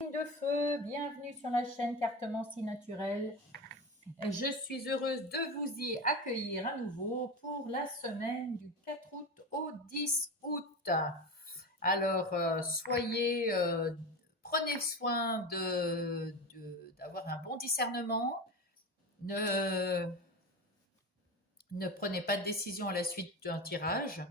De feu, bienvenue sur la chaîne Cartomancie Naturelle. Je suis heureuse de vous y accueillir à nouveau pour la semaine du 4 août au 10 août. Alors, prenez soin d'avoir un bon discernement. Ne, ne prenez pas de décision à la suite d'un tirage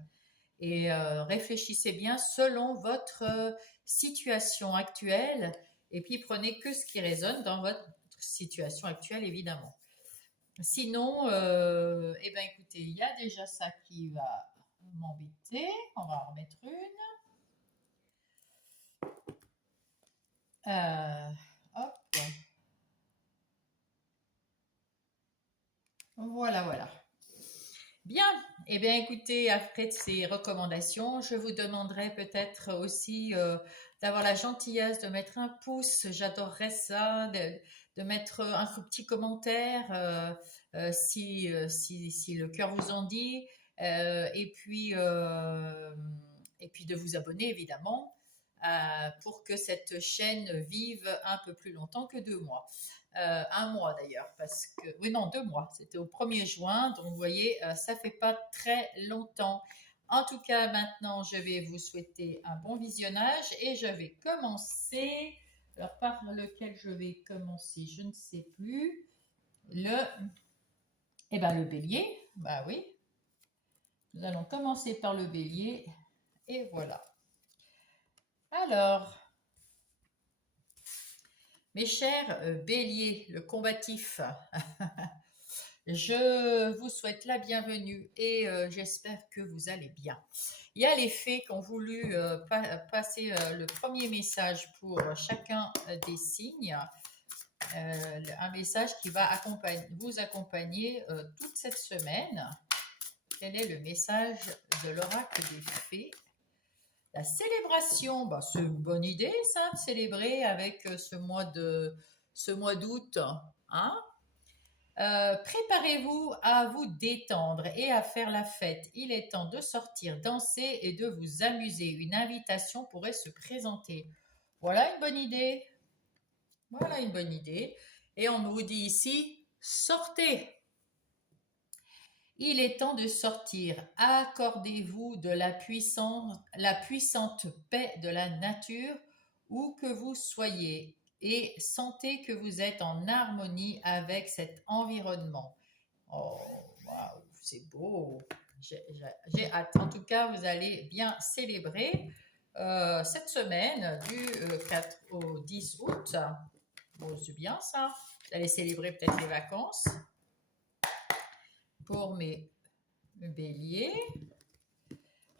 et réfléchissez bien selon votre situation actuelle et puis prenez que ce qui résonne dans votre situation actuelle évidemment. Sinon, eh ben écoutez, il y a déjà ça qui va m'embêter. On va en remettre une. Hop. Voilà. Bien, eh bien écoutez, après ces recommandations, je vous demanderai peut-être aussi d'avoir la gentillesse de mettre un pouce, j'adorerais ça, de mettre un petit commentaire si le cœur vous en dit, euh, et puis, euh, et puis de vous abonner évidemment pour que cette chaîne vive un peu plus longtemps que 2 mois. Un mois d'ailleurs, parce que, oui, non, 2 mois, c'était au 1er juin, donc vous voyez, ça fait pas très longtemps. En tout cas, maintenant, je vais vous souhaiter un bon visionnage et je vais commencer. Alors, par lequel je vais commencer, je ne sais plus. Le bélier, bah oui. Nous allons commencer par le bélier et voilà. Alors, mes chers béliers, le combatif, je vous souhaite la bienvenue et j'espère que vous allez bien. Il y a les fées qui ont voulu passer le premier message pour chacun des signes, un message qui va vous accompagner toute cette semaine. Quel est le message de l'oracle des fées? La célébration, bah, c'est une bonne idée ça, de célébrer avec ce mois d'août, hein. Préparez-vous à vous détendre et à faire la fête. Il est temps de sortir, danser et de vous amuser. Une invitation pourrait se présenter. Voilà une bonne idée. Voilà une bonne idée. Et on nous dit ici, sortez. Il est temps de sortir. Accordez-vous de la puissante paix de la nature où que vous soyez et sentez que vous êtes en harmonie avec cet environnement. Oh, waouh, c'est beau. J'ai hâte. En tout cas, vous allez bien célébrer cette semaine du 4 au 10 août. Bon, c'est bien ça. Vous allez célébrer peut-être les vacances. Pour mes béliers,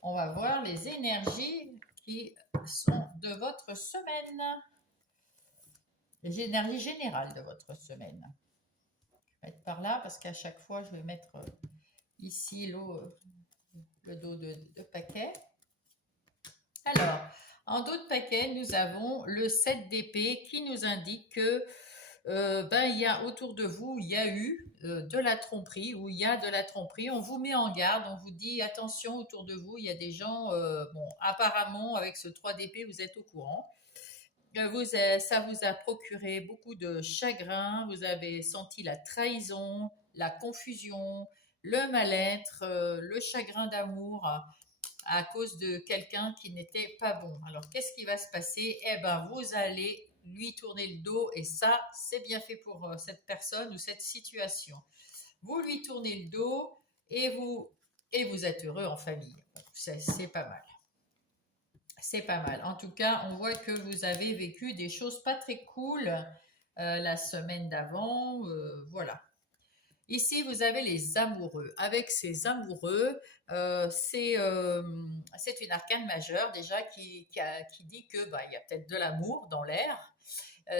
on va voir les énergies qui sont de votre semaine. Les énergies générales de votre semaine. Je vais mettre par là parce qu'à chaque fois, je vais mettre ici le dos de paquet. Alors, en dos de paquet, nous avons le 7 d'épée qui nous indique que il y a autour de vous, il y a eu de la tromperie ou il y a de la tromperie. On vous met en garde, on vous dit attention autour de vous, il y a des gens, bon, apparemment avec ce 3 d'épée, vous êtes au courant. Ça vous a procuré beaucoup de chagrin, vous avez senti la trahison, la confusion, le mal-être, le chagrin d'amour à cause de quelqu'un qui n'était pas bon. Alors qu'est-ce qui va se passer? Eh ben vous allez lui tourner le dos et ça c'est bien fait pour cette personne ou cette situation. Vous lui tournez le dos et vous êtes heureux en famille. C'est pas mal. C'est pas mal. En tout cas, on voit que vous avez vécu des choses pas très cool la semaine d'avant. Voilà. Ici, vous avez les amoureux. Avec ces amoureux, c'est une arcane majeure déjà qui dit que il y a peut-être de l'amour dans l'air.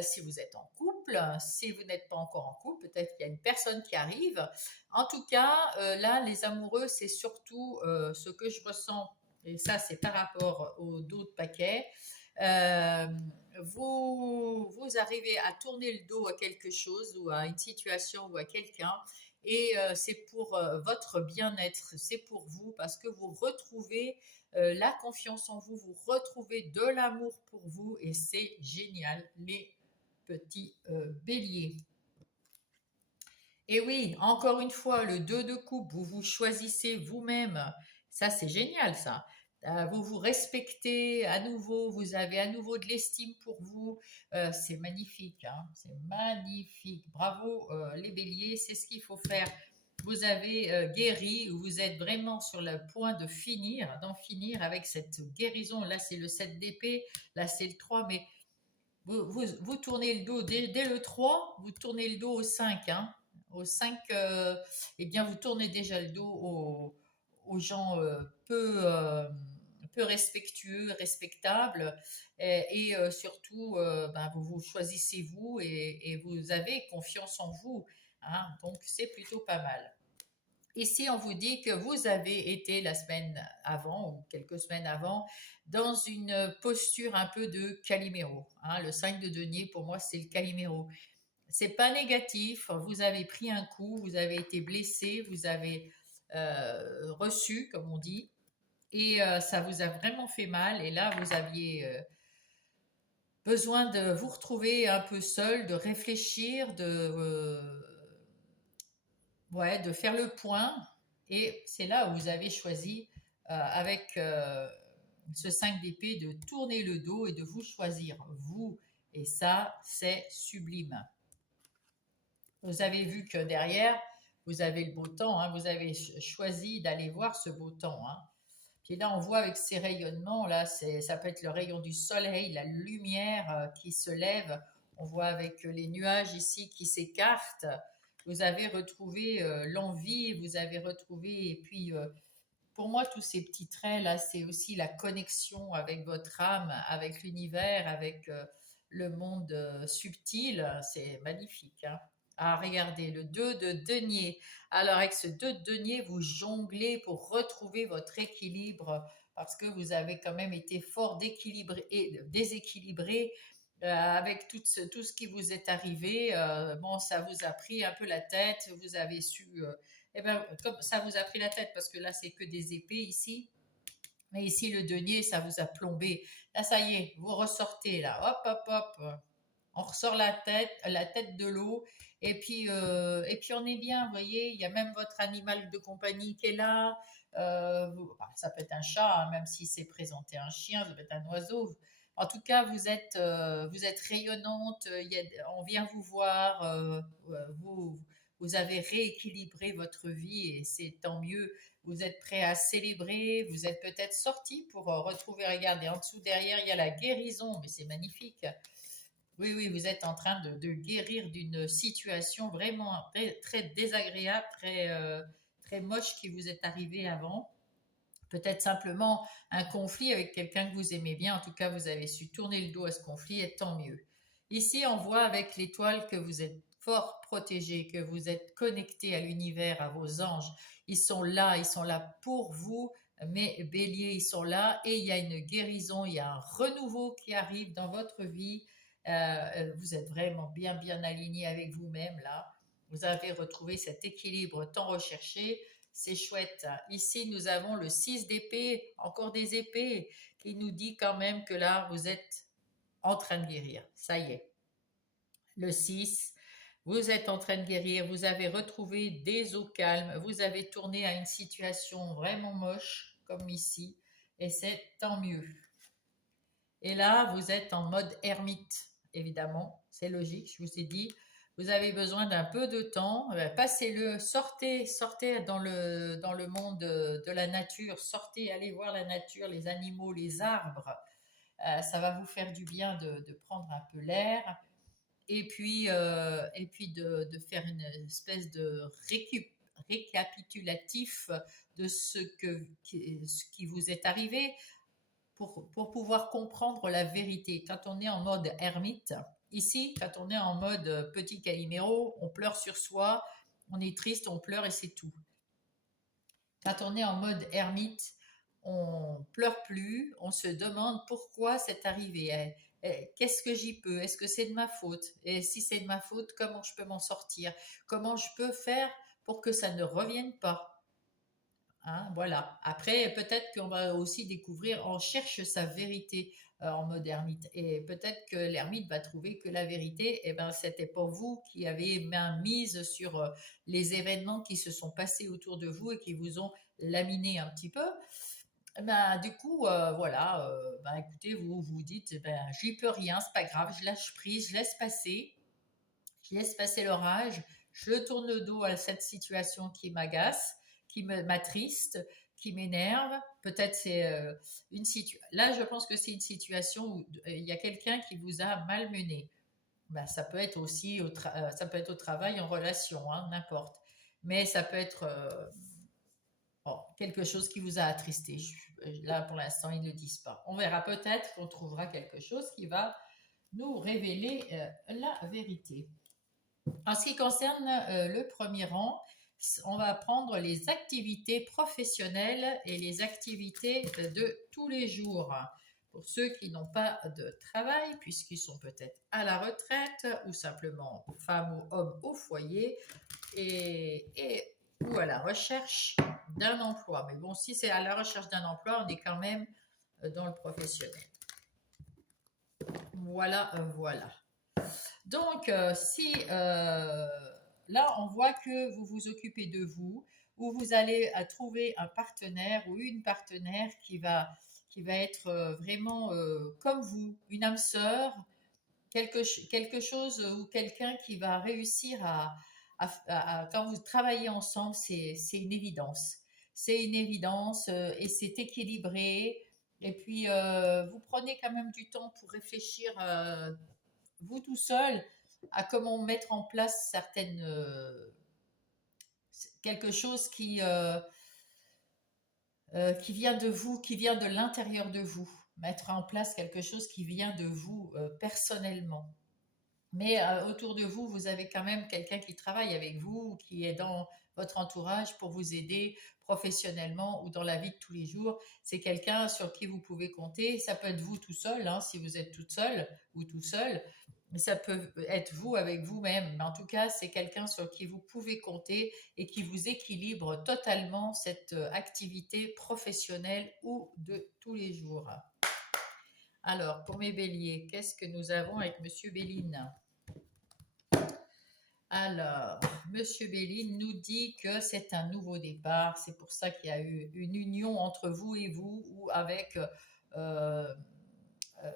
Si vous êtes en couple, si vous n'êtes pas encore en couple, peut-être qu'il y a une personne qui arrive. En tout cas, là, les amoureux, c'est surtout ce que je ressens, et ça, c'est par rapport aux d'autres paquets. Euh, vous arrivez à tourner le dos à quelque chose ou à une situation ou à quelqu'un et c'est pour votre bien-être, c'est pour vous parce que vous retrouvez la confiance en vous, vous retrouvez de l'amour pour vous et c'est génial, les petits béliers. Et oui, encore une fois, le 2 de coupe, vous vous choisissez vous-même. Ça, c'est génial, ça. Vous vous respectez à nouveau, vous avez à nouveau de l'estime pour vous. C'est magnifique, hein, c'est magnifique. Bravo, les béliers, c'est ce qu'il faut faire. Vous avez guéri, vous êtes vraiment sur le point de finir, d'en finir avec cette guérison. Là, c'est le 7 d'épée, là, c'est le 3, mais vous tournez le dos dès le 3, vous tournez le dos au 5, hein. Au 5, eh bien, vous tournez déjà le dos aux gens peu respectueux, respectables, et surtout, ben, vous choisissez vous et vous avez confiance en vous, hein. Donc, c'est plutôt pas mal. Ici, on vous dit que vous avez été la semaine avant ou quelques semaines avant dans une posture un peu de Calimero, hein. Le 5 de denier, pour moi, c'est le Calimero. C'est pas négatif, vous avez pris un coup, vous avez été blessé, vous avez reçu, comme on dit, et ça vous a vraiment fait mal. Et là, vous aviez besoin de vous retrouver un peu seul, de réfléchir, ouais, de faire le point. Et c'est là où vous avez choisi, avec ce 5 d'épée, de tourner le dos et de vous choisir, vous. Et ça, c'est sublime. Vous avez vu que derrière, vous avez le beau temps, hein, vous avez choisi d'aller voir ce beau temps, hein. Puis là, on voit avec ces rayonnements, là, ça peut être le rayon du soleil, la lumière qui se lève. On voit avec les nuages ici qui s'écartent. Vous avez retrouvé l'envie, vous avez retrouvé, et puis pour moi, tous ces petits traits là, c'est aussi la connexion avec votre âme, avec l'univers, avec le monde subtil. C'est magnifique, hein. Ah, regardez, le 2 de denier. Alors, avec ce 2 de denier, vous jonglez pour retrouver votre équilibre parce que vous avez quand même été fort déséquilibré avec tout ce qui vous est arrivé. Bon, ça vous a pris un peu la tête, vous avez su eh ben, comme ça vous a pris la tête, parce que là, c'est que des épées ici. Mais ici, le denier, ça vous a plombé. Là, ça y est, vous ressortez, là. Hop, hop, hop. On ressort la tête de l'eau. Et puis, on est bien, vous voyez. Il y a même votre animal de compagnie qui est là. Ça peut être un chat, hein, même si c'est présenté un chien, ça peut être un oiseau. En tout cas, vous êtes rayonnante. On vient vous voir. Vous avez rééquilibré votre vie et c'est tant mieux. Vous êtes prêt à célébrer, vous êtes peut-être sorti pour retrouver, regardez, en dessous derrière, il y a la guérison, mais c'est magnifique. Oui, oui, vous êtes en train de guérir d'une situation vraiment très, très désagréable, très moche qui vous est arrivée avant. Peut-être simplement un conflit avec quelqu'un que vous aimez bien. En tout cas, vous avez su tourner le dos à ce conflit et tant mieux. Ici, on voit avec l'étoile que vous êtes fort protégé, que vous êtes connecté à l'univers, à vos anges. Ils sont là pour vous. Mes béliers, ils sont là et il y a une guérison, il y a un renouveau qui arrive dans votre vie. Vous êtes vraiment bien, bien aligné avec vous-même là. Vous avez retrouvé cet équilibre tant recherché. C'est chouette. Ici, nous avons le 6 d'épée, encore des épées, qui nous dit quand même que là, vous êtes en train de guérir. Ça y est. Le 6, vous êtes en train de guérir, vous avez retrouvé des eaux calmes, vous avez tourné à une situation vraiment moche, comme ici, et c'est tant mieux. Et là, vous êtes en mode ermite, évidemment, c'est logique, je vous ai dit. Vous avez besoin d'un peu de temps, passez-le, sortez dans le monde de la nature, sortez, allez voir la nature, les animaux, les arbres. Ça va vous faire du bien de prendre un peu l'air et puis de faire une espèce de récapitulatif de ce qui vous est arrivé pour pouvoir comprendre la vérité. Quand on est en mode ermite, ici, quand on est en mode petit Calimero, on pleure sur soi, on est triste, on pleure et c'est tout. Quand on est en mode ermite, on pleure plus, on se demande pourquoi c'est arrivé. Qu'est-ce que j'y peux? Est-ce que c'est de ma faute? Et si c'est de ma faute, comment je peux m'en sortir? Comment je peux faire pour que ça ne revienne pas? Hein, voilà. Après, peut-être qu'on va aussi découvrir, on cherche sa vérité en modernité. Et peut-être que l'ermite va trouver que la vérité, eh ben, c'était pas vous qui avez main mise sur les événements qui se sont passés autour de vous et qui vous ont laminé un petit peu. Eh ben, du coup, voilà, ben, écoutez, vous vous dites, eh ben, j'y peux rien, c'est pas grave, je lâche prise, je laisse passer l'orage, je tourne le dos à cette situation qui m'agace, m'attriste, qui m'énerve. Peut-être c'est une situation. Là, je pense que c'est une situation où il y a quelqu'un qui vous a malmené. Ben, ça peut être aussi ça peut être au travail, en relation, hein, n'importe. Mais ça peut être bon, quelque chose qui vous a attristé. Là, pour l'instant, ils ne le disent pas. On verra peut-être qu'on trouvera quelque chose qui va nous révéler la vérité. En ce qui concerne le premier rang, on va prendre les activités professionnelles et les activités de tous les jours. Pour ceux qui n'ont pas de travail, puisqu'ils sont peut-être à la retraite ou simplement femmes ou hommes au foyer ou à la recherche d'un emploi. Mais bon, si c'est à la recherche d'un emploi, on est quand même dans le professionnel. Voilà, voilà. Donc, si là, on voit que vous vous occupez de vous, ou vous allez trouver un partenaire ou une partenaire qui va être vraiment comme vous, une âme sœur, quelque chose ou quelqu'un qui va réussir quand vous travaillez ensemble, c'est une évidence. C'est une évidence et c'est équilibré. Et puis, vous prenez quand même du temps pour réfléchir vous tout seul à comment mettre en place quelque chose qui vient de vous, qui vient de l'intérieur de vous, mettre en place quelque chose qui vient de vous personnellement. Mais autour de vous, vous avez quand même quelqu'un qui travaille avec vous, qui est dans votre entourage pour vous aider professionnellement ou dans la vie de tous les jours. C'est quelqu'un sur qui vous pouvez compter. Ça peut être vous tout seul, hein, si vous êtes toute seule ou tout seul. Mais ça peut être vous avec vous-même. Mais en tout cas, c'est quelqu'un sur qui vous pouvez compter et qui vous équilibre totalement cette activité professionnelle ou de tous les jours. Alors, pour mes béliers, qu'est-ce que nous avons avec Monsieur Béline? Alors, Monsieur Béline nous dit que c'est un nouveau départ. C'est pour ça qu'il y a eu une union entre vous et vous, ou avec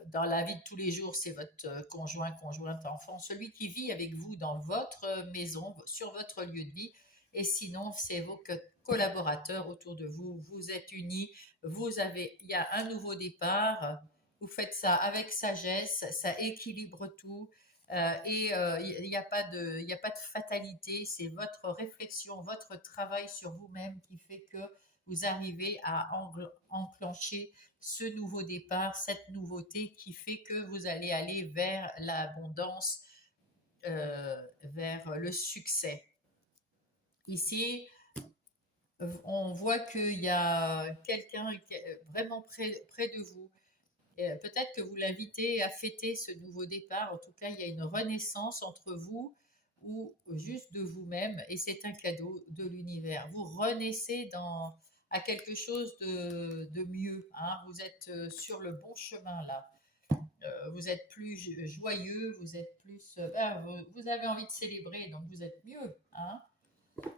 dans la vie de tous les jours, c'est votre conjoint, conjointe, enfant, celui qui vit avec vous dans votre maison, sur votre lieu de vie. Et sinon, c'est vos collaborateurs autour de vous. Vous êtes unis. Il y a un nouveau départ. Vous faites ça avec sagesse. Ça équilibre tout. Il n'y a pas il y a pas de fatalité. C'est votre réflexion, votre travail sur vous-même qui fait que vous arrivez à enclencher ce nouveau départ, cette nouveauté qui fait que vous allez aller vers l'abondance, vers le succès. Ici, on voit qu'il y a quelqu'un vraiment près de vous. Peut-être que vous l'invitez à fêter ce nouveau départ. En tout cas, il y a une renaissance entre vous ou juste de vous-même et c'est un cadeau de l'univers. Vous renaissez à quelque chose de mieux. Hein. Vous êtes sur le bon chemin là. Vous êtes plus joyeux, vous êtes plus. Vous avez envie de célébrer, donc vous êtes mieux. Hein.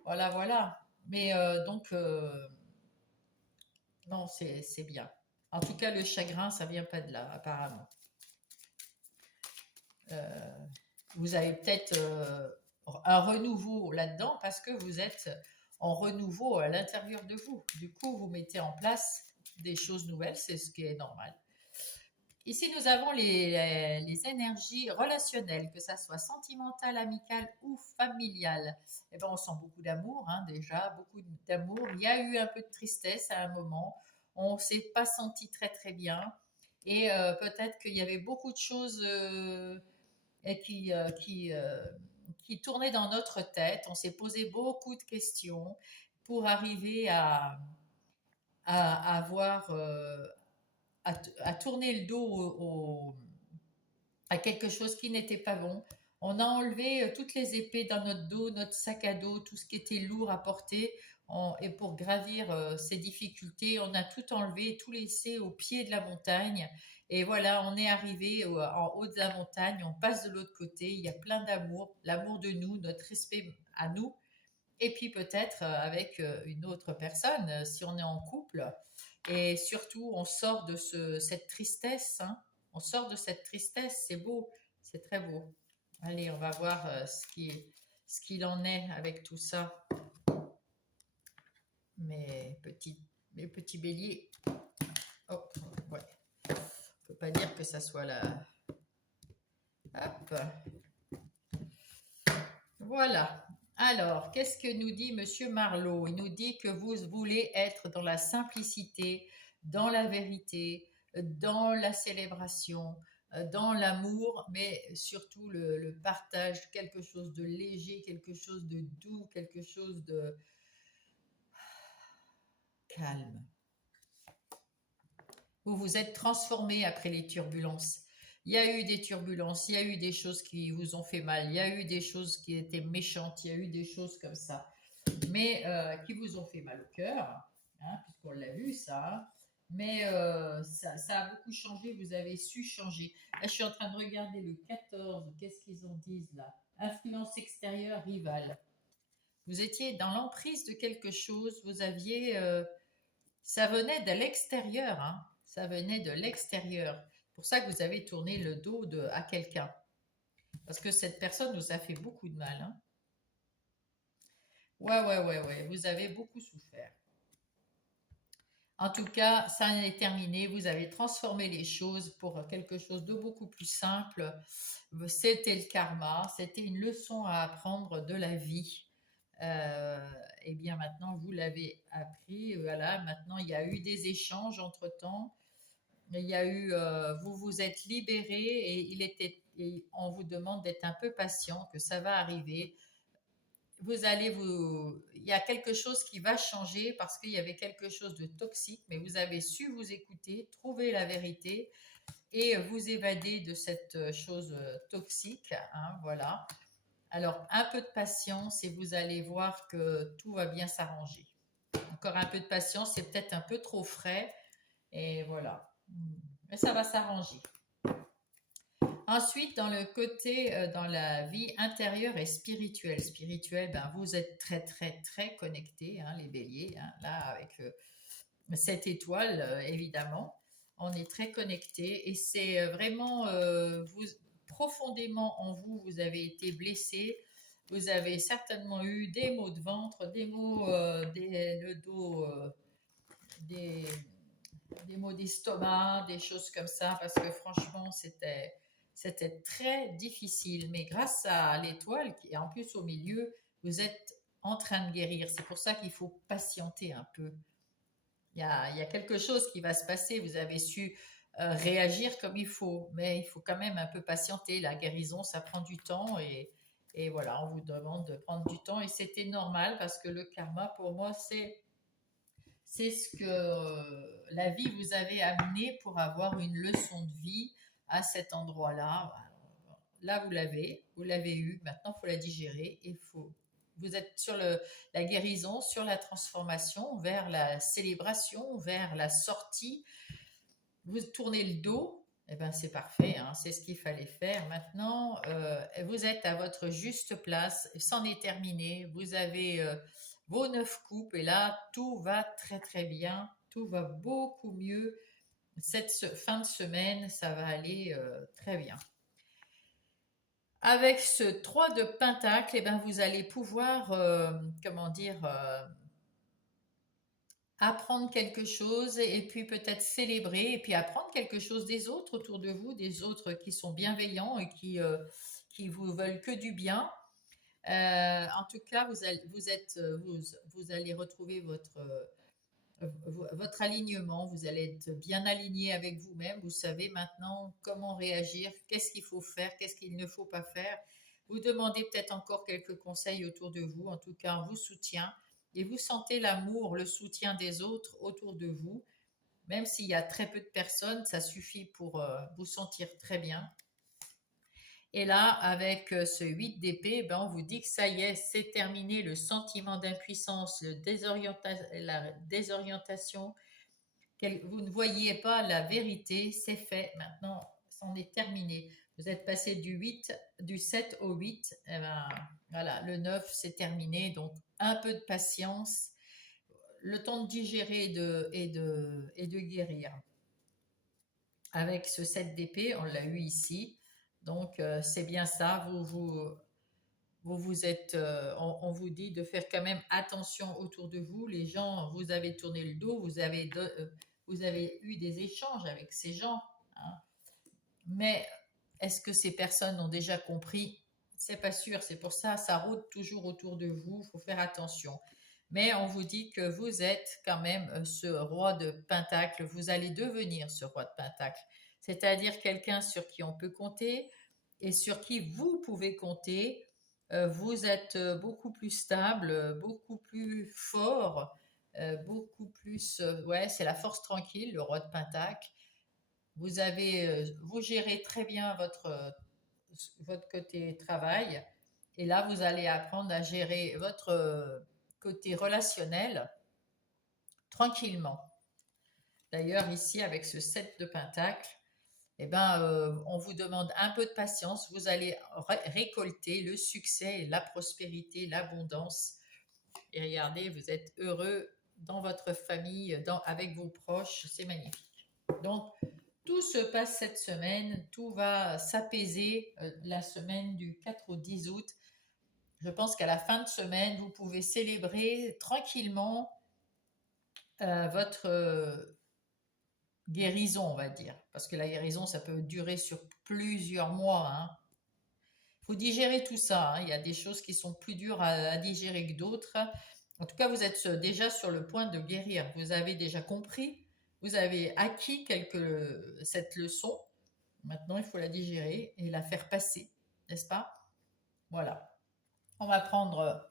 Voilà, voilà. Mais non, c'est bien. En tout cas, le chagrin, ça vient pas de là, apparemment. Euh, vous avez peut-être un renouveau là-dedans parce que vous êtes en renouveau à l'intérieur de vous. Du coup, vous mettez en place des choses nouvelles, c'est ce qui est normal. Ici, nous avons les énergies relationnelles, que ça soit sentimentale, amicale ou familiale. Eh ben, on sent beaucoup d'amour, hein, déjà, beaucoup d'amour. Il y a eu un peu de tristesse à un moment. On ne s'est pas senti très très bien. Et peut-être qu'il y avait beaucoup de choses et qui tournaient dans notre tête. On s'est posé beaucoup de questions pour arriver à avoir à tourner le dos à quelque chose qui n'était pas bon. On a enlevé toutes les épées dans notre dos, notre sac à dos, tout ce qui était lourd à porter. et pour gravir ces difficultés, on a tout enlevé, tout laissé au pied de la montagne. Et voilà, on est arrivé en haut de la montagne, on passe de l'autre côté, il y a plein d'amour, l'amour de nous, notre respect à nous, et puis peut-être avec une autre personne, si on est en couple. Et surtout, on sort de cette tristesse, hein. On sort de cette tristesse, c'est beau, c'est très beau. Allez, on va voir ce qu'il en est avec tout ça. Mes petits, mes petits béliers. Oh, ouais. On peut pas dire que ça soit là. Hop. Voilà. Alors, qu'est-ce que nous dit Monsieur Marlowe? Il nous dit que vous voulez être dans la simplicité, dans la vérité, dans la célébration, dans l'amour, mais surtout le partage, quelque chose de léger, quelque chose de doux, quelque chose de calme. Vous vous êtes transformé après les turbulences. Il y a eu des turbulences, il y a eu des choses qui vous ont fait mal, il y a eu des choses qui étaient méchantes, il y a eu des choses comme ça, mais qui vous ont fait mal au cœur, hein, puisqu'on l'a vu ça. Mais ça a beaucoup changé, vous avez su changer. Là, je suis en train de regarder le 14, qu'est-ce qu'ils en disent là? Influence extérieure rivale. Vous étiez dans l'emprise de quelque chose, vous aviez ça venait de l'extérieur, hein. Ça venait de l'extérieur. C'est pour ça que vous avez tourné le dos à quelqu'un. Parce que cette personne vous a fait beaucoup de mal, hein. Ouais. Vous avez beaucoup souffert. En tout cas, ça en est terminé. Vous avez transformé les choses pour quelque chose de beaucoup plus simple. C'était le karma. C'était une leçon à apprendre de la vie. Eh bien, maintenant, vous l'avez appris. Voilà, maintenant, il y a eu des échanges entre-temps. Il y a eu, vous vous êtes libéré et on vous demande d'être un peu patient, que ça va arriver. Il y a quelque chose qui va changer parce qu'il y avait quelque chose de toxique, mais vous avez su vous écouter, trouver la vérité et vous évader de cette chose toxique, hein, voilà. Alors, un peu de patience et vous allez voir que tout va bien s'arranger. Encore un peu de patience, c'est peut-être un peu trop frais et voilà. Mais ça va s'arranger. Ensuite, dans le côté, dans la vie intérieure et spirituelle. Spirituelle, ben, vous êtes très connectés, hein, les béliers, hein, là, avec cette étoile, évidemment. On est très connectés et c'est vraiment, vous, profondément en vous, vous avez été blessé. Vous avez certainement eu des maux de ventre, des maux, le dos, des, des maux d'estomac, des choses comme ça, parce que franchement, c'était très difficile. Mais grâce à l'étoile, qui est en plus au milieu, vous êtes en train de guérir. C'est pour ça qu'il faut patienter un peu. Il y a quelque chose qui va se passer. Vous avez su réagir comme il faut, mais il faut quand même un peu patienter. La guérison, ça prend du temps et voilà, on vous demande de prendre du temps et c'était normal parce que le karma, pour moi, c'est ce que la vie vous avait amené pour avoir une leçon de vie à cet endroit-là. Là, vous l'avez eu. Maintenant, il faut la digérer. Vous êtes sur la guérison, sur la transformation, vers la célébration, vers la sortie. Vous tournez le dos. Eh ben, c'est parfait, hein, c'est ce qu'il fallait faire. Maintenant, vous êtes à votre juste place. C'en est terminé. Vous avez vos 9 coupes et là, tout va très bien. Tout va beaucoup mieux. Cette fin de semaine, ça va aller très bien. Avec ce 3 de pentacle, eh ben, vous allez pouvoir, comment dire, apprendre quelque chose et puis peut-être célébrer et puis apprendre quelque chose des autres autour de vous, des autres qui sont bienveillants et qui vous veulent que du bien. En tout cas, vous allez retrouver votre alignement, vous allez être bien aligné avec vous-même, vous savez maintenant comment réagir, qu'est-ce qu'il faut faire, qu'est-ce qu'il ne faut pas faire. Vous demandez peut-être encore quelques conseils autour de vous, en tout cas on vous soutient et vous sentez l'amour, le soutien des autres autour de vous, même s'il y a très peu de personnes, ça suffit pour vous sentir très bien. Et là, avec ce 8 d'épée, ben, on vous dit que ça y est, c'est terminé le sentiment d'impuissance, la désorientation, vous ne voyez pas la vérité, c'est fait. Maintenant, c'en est terminé. Vous êtes passé du 7 au 8. Eh ben, voilà, le 9, c'est terminé. Donc, un peu de patience, le temps de digérer et de guérir. Avec ce 7 d'épée, on l'a eu ici. Donc, c'est bien ça. Vous êtes, on vous dit de faire quand même attention autour de vous. Les gens, vous avez tourné le dos, vous avez eu des échanges avec ces gens, hein. Mais est-ce que ces personnes ont déjà compris? C'est pas sûr. C'est pour ça, ça rôde toujours autour de vous. Il faut faire attention. Mais on vous dit que vous êtes quand même ce roi de Pentacle. Vous allez devenir ce roi de Pentacle. C'est-à-dire quelqu'un sur qui on peut compter et sur qui vous pouvez compter. Vous êtes beaucoup plus stable, beaucoup plus fort, beaucoup plus. Ouais, c'est la force tranquille, le roi de Pentacle. Vous gérez très bien votre côté travail. Et là, vous allez apprendre à gérer votre côté relationnel tranquillement. D'ailleurs, ici, avec ce 7 de Pentacle, eh ben, on vous demande un peu de patience. Vous allez récolter le succès, la prospérité, l'abondance. Et regardez, vous êtes heureux dans votre famille, avec vos proches. C'est magnifique. Donc, tout se passe cette semaine. Tout va s'apaiser la semaine du 4 au 10 août. Je pense qu'à la fin de semaine, vous pouvez célébrer tranquillement votre guérison, on va dire. Parce que la guérison, ça peut durer sur plusieurs mois, hein. Il faut digérer tout ça, hein. Il y a des choses qui sont plus dures à digérer que d'autres. En tout cas, vous êtes déjà sur le point de guérir. Vous avez déjà compris, vous avez acquis cette leçon. Maintenant, il faut la digérer et la faire passer, n'est-ce pas? Voilà. On va prendre,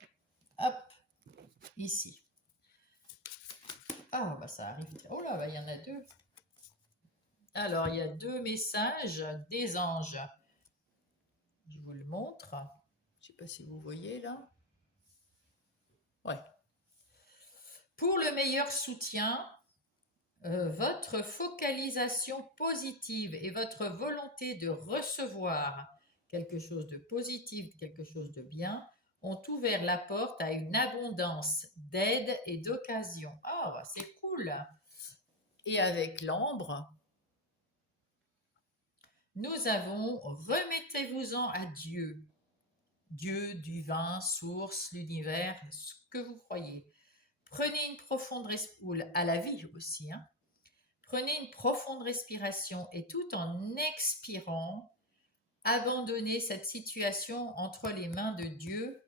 hop, ici. Ah, bah ça arrive. Oh là, bah, il y en a deux. Alors, il y a deux messages des anges. Je vous le montre. Je ne sais pas si vous voyez là. Ouais. Pour le meilleur soutien, votre focalisation positive et votre volonté de recevoir quelque chose de positif, quelque chose de bien, ont ouvert la porte à une abondance d'aide et d'occasion. Ah, bah, c'est cool. Et avec l'ambre, nous avons remettez-vous-en à Dieu. Dieu, divin, source, l'univers, ce que vous croyez. Prenez une profonde respiration, à la vie aussi, hein. Prenez une profonde respiration et tout en expirant, abandonnez cette situation entre les mains de Dieu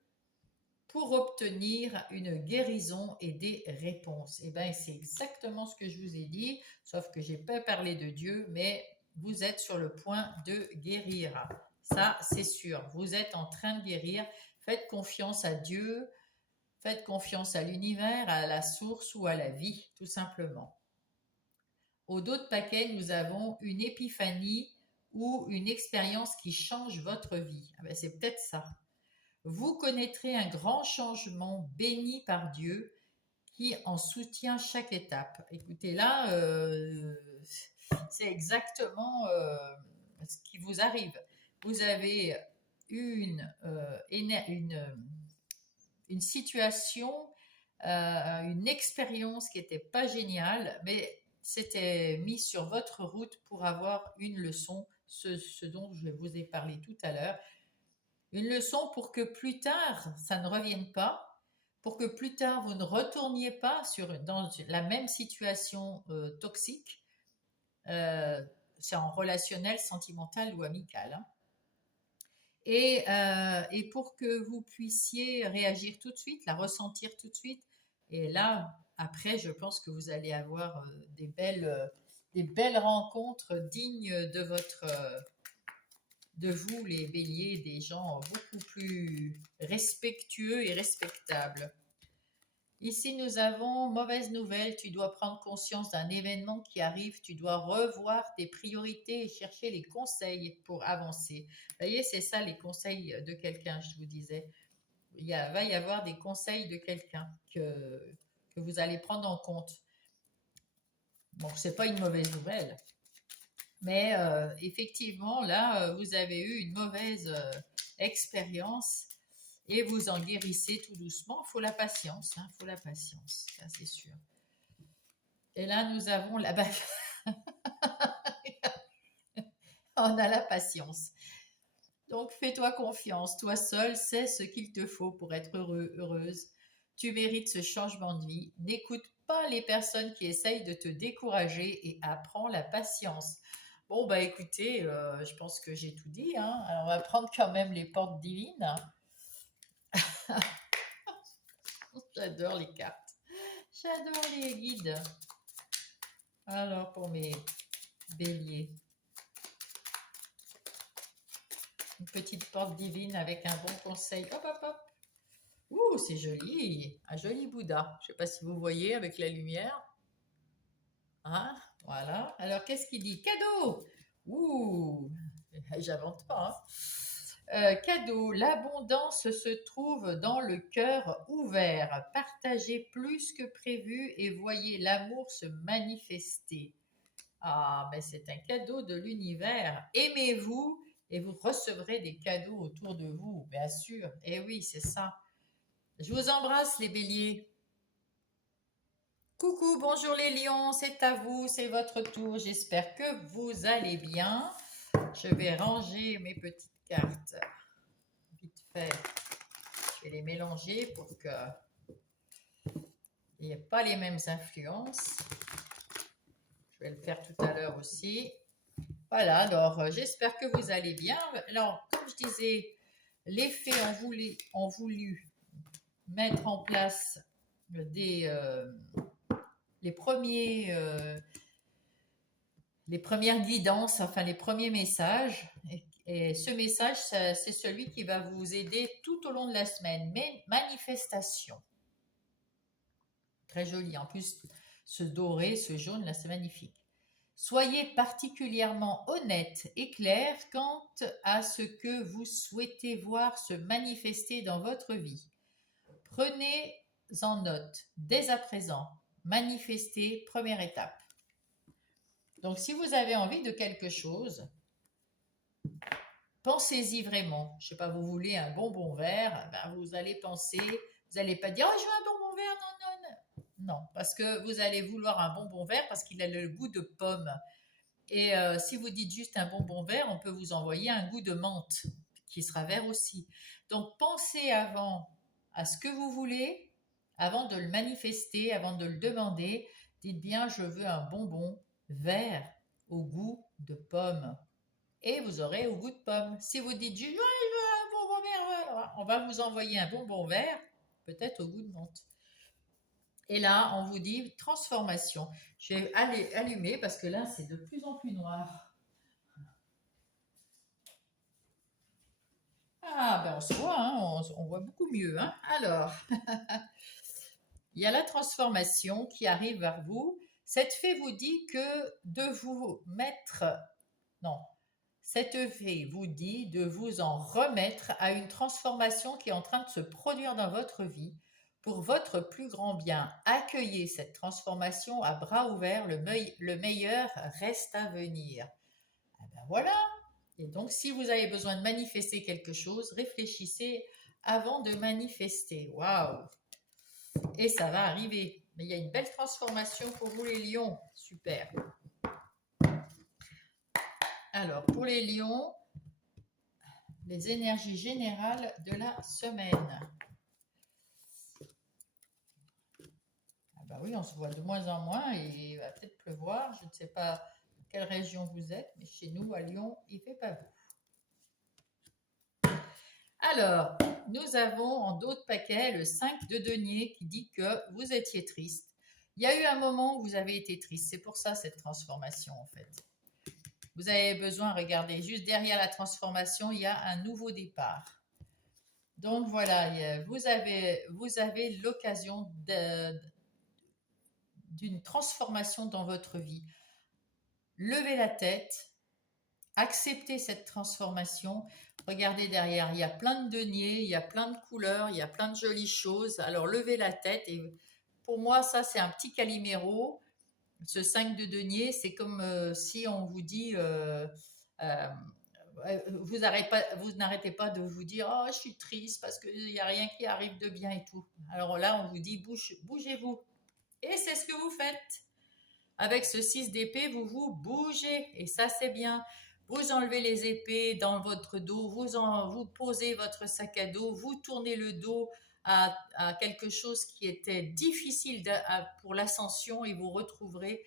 pour obtenir une guérison et des réponses. Et bien, c'est exactement ce que je vous ai dit, sauf que je n'ai pas parlé de Dieu, mais vous êtes sur le point de guérir. Ça, c'est sûr. Vous êtes en train de guérir. Faites confiance à Dieu, faites confiance à l'univers, à la source ou à la vie, tout simplement. Au dos de paquet, nous avons une épiphanie ou une expérience qui change votre vie. Ah ben, c'est peut-être ça. Vous connaîtrez un grand changement béni par Dieu qui en soutient chaque étape. Écoutez, là, c'est exactement ce qui vous arrive. Vous avez une situation, une expérience qui n'était pas géniale, mais c'était mis sur votre route pour avoir une leçon, ce dont je vous ai parlé tout à l'heure. Une leçon pour que plus tard, ça ne revienne pas, pour que plus tard, vous ne retourniez pas dans la même situation toxique. C'est en relationnel, sentimental ou amical, hein. Et pour que vous puissiez réagir tout de suite, la ressentir tout de suite. Et là, après, je pense que vous allez avoir des belles rencontres dignes de vous, les béliers, des gens beaucoup plus respectueux et respectables. Ici, nous avons mauvaise nouvelle. Tu dois prendre conscience d'un événement qui arrive. Tu dois revoir tes priorités et chercher les conseils pour avancer. Vous voyez, c'est ça les conseils de quelqu'un, je vous disais. Va y avoir des conseils de quelqu'un que vous allez prendre en compte. Bon, c'est pas une mauvaise nouvelle, mais effectivement, là, vous avez eu une mauvaise expérience et vous en guérissez tout doucement. Il faut la patience, hein, faut la patience, ça c'est sûr. Et là, nous avons la on a la patience. Donc, fais-toi confiance. Toi seul sais ce qu'il te faut pour être heureux, heureuse. Tu mérites ce changement de vie. N'écoute pas les personnes qui essayent de te décourager et apprends la patience. Bon, bah écoutez, je pense que j'ai tout dit, hein. Alors, on va prendre quand même les portes divines. J'adore les cartes. J'adore les guides. Alors, pour mes béliers, une petite porte divine avec un bon conseil. Hop, hop, hop. Ouh, c'est joli. Un joli Bouddha. Je ne sais pas si vous voyez avec la lumière. Hein, voilà. Alors, qu'est-ce qu'il dit? Cadeau. Ouh, j'invente pas, hein. Cadeau, l'abondance se trouve dans le cœur ouvert. Partagez plus que prévu et voyez l'amour se manifester. Ah, mais c'est un cadeau de l'univers. Aimez-vous et vous recevrez des cadeaux autour de vous, bien sûr. Eh oui, c'est ça. Je vous embrasse les béliers. Coucou, bonjour les lions, c'est à vous, c'est votre tour. J'espère que vous allez bien. Je vais ranger mes petites cartes vite fait. Je vais les mélanger pour que il n'y ait pas les mêmes influences. Je vais le faire tout à l'heure aussi. Voilà, alors j'espère que vous allez bien. Alors, comme je disais, les fées ont voulu mettre en place les premières guidances, enfin les premiers messages. Et ce message, c'est celui qui va vous aider tout au long de la semaine. Mais manifestation. Très joli. En plus, ce doré, ce jaune, là, c'est magnifique. Soyez particulièrement honnête et clair quant à ce que vous souhaitez voir se manifester dans votre vie. Prenez en note dès à présent. Manifester, première étape. Donc, si vous avez envie de quelque chose, pensez-y vraiment. Je ne sais pas, vous voulez un bonbon vert, ben vous allez penser, vous n'allez pas dire, oh, je veux un bonbon vert, non, non, non. Non, parce que vous allez vouloir un bonbon vert parce qu'il a le goût de pomme. Et si vous dites juste un bonbon vert, on peut vous envoyer un goût de menthe qui sera vert aussi. Donc pensez avant à ce que vous voulez, avant de le manifester, avant de le demander. Dites bien, je veux un bonbon vert au goût de pomme. Et vous aurez au goût de pomme. Si vous dites, je veux un bonbon vert, voilà, on va vous envoyer un bonbon vert, peut-être au goût de menthe. Et là, on vous dit transformation. Je vais allumer parce que là, c'est de plus en plus noir. Ah, ben on se voit, hein, on voit beaucoup mieux, hein. Alors, il y a la transformation qui arrive vers vous. Cette fée vous dit que de vous mettre... Non, cette fée vous dit de vous en remettre à une transformation qui est en train de se produire dans votre vie pour votre plus grand bien. Accueillez cette transformation à bras ouverts, le meilleur reste à venir. Ah ben voilà. Et donc, si vous avez besoin de manifester quelque chose, réfléchissez avant de manifester. Waouh! Et ça va arriver. Mais il y a une belle transformation pour vous les lions. Super. Alors, pour les lions, les énergies générales de la semaine. Ah bah oui, on se voit de moins en moins et il va peut-être pleuvoir. Je ne sais pas quelle région vous êtes, mais chez nous, à Lyon, il ne fait pas beau. Alors, nous avons en d'autres paquets le 5 de denier qui dit que vous étiez triste. Il y a eu un moment où vous avez été triste. C'est pour ça cette transformation, en fait. Vous avez besoin, regardez, juste derrière la transformation, il y a un nouveau départ. Donc voilà, vous avez l'occasion d'une transformation dans votre vie. Levez la tête, acceptez cette transformation. Regardez derrière, il y a plein de deniers, il y a plein de couleurs, il y a plein de jolies choses. Alors levez la tête et pour moi, ça c'est un petit caliméro. Ce 5 de denier, c'est comme si on vous dit vous n'arrêtez pas de vous dire oh je suis triste parce qu'il n'y a rien qui arrive de bien et tout. Alors là, on vous dit bougez-vous. Et c'est ce que vous faites. Avec ce 6 d'épée, vous vous bougez et ça c'est bien. Vous enlevez les épées dans votre dos, vous posez votre sac à dos, vous tournez le dos à quelque chose qui était difficile pour l'ascension et vous retrouverez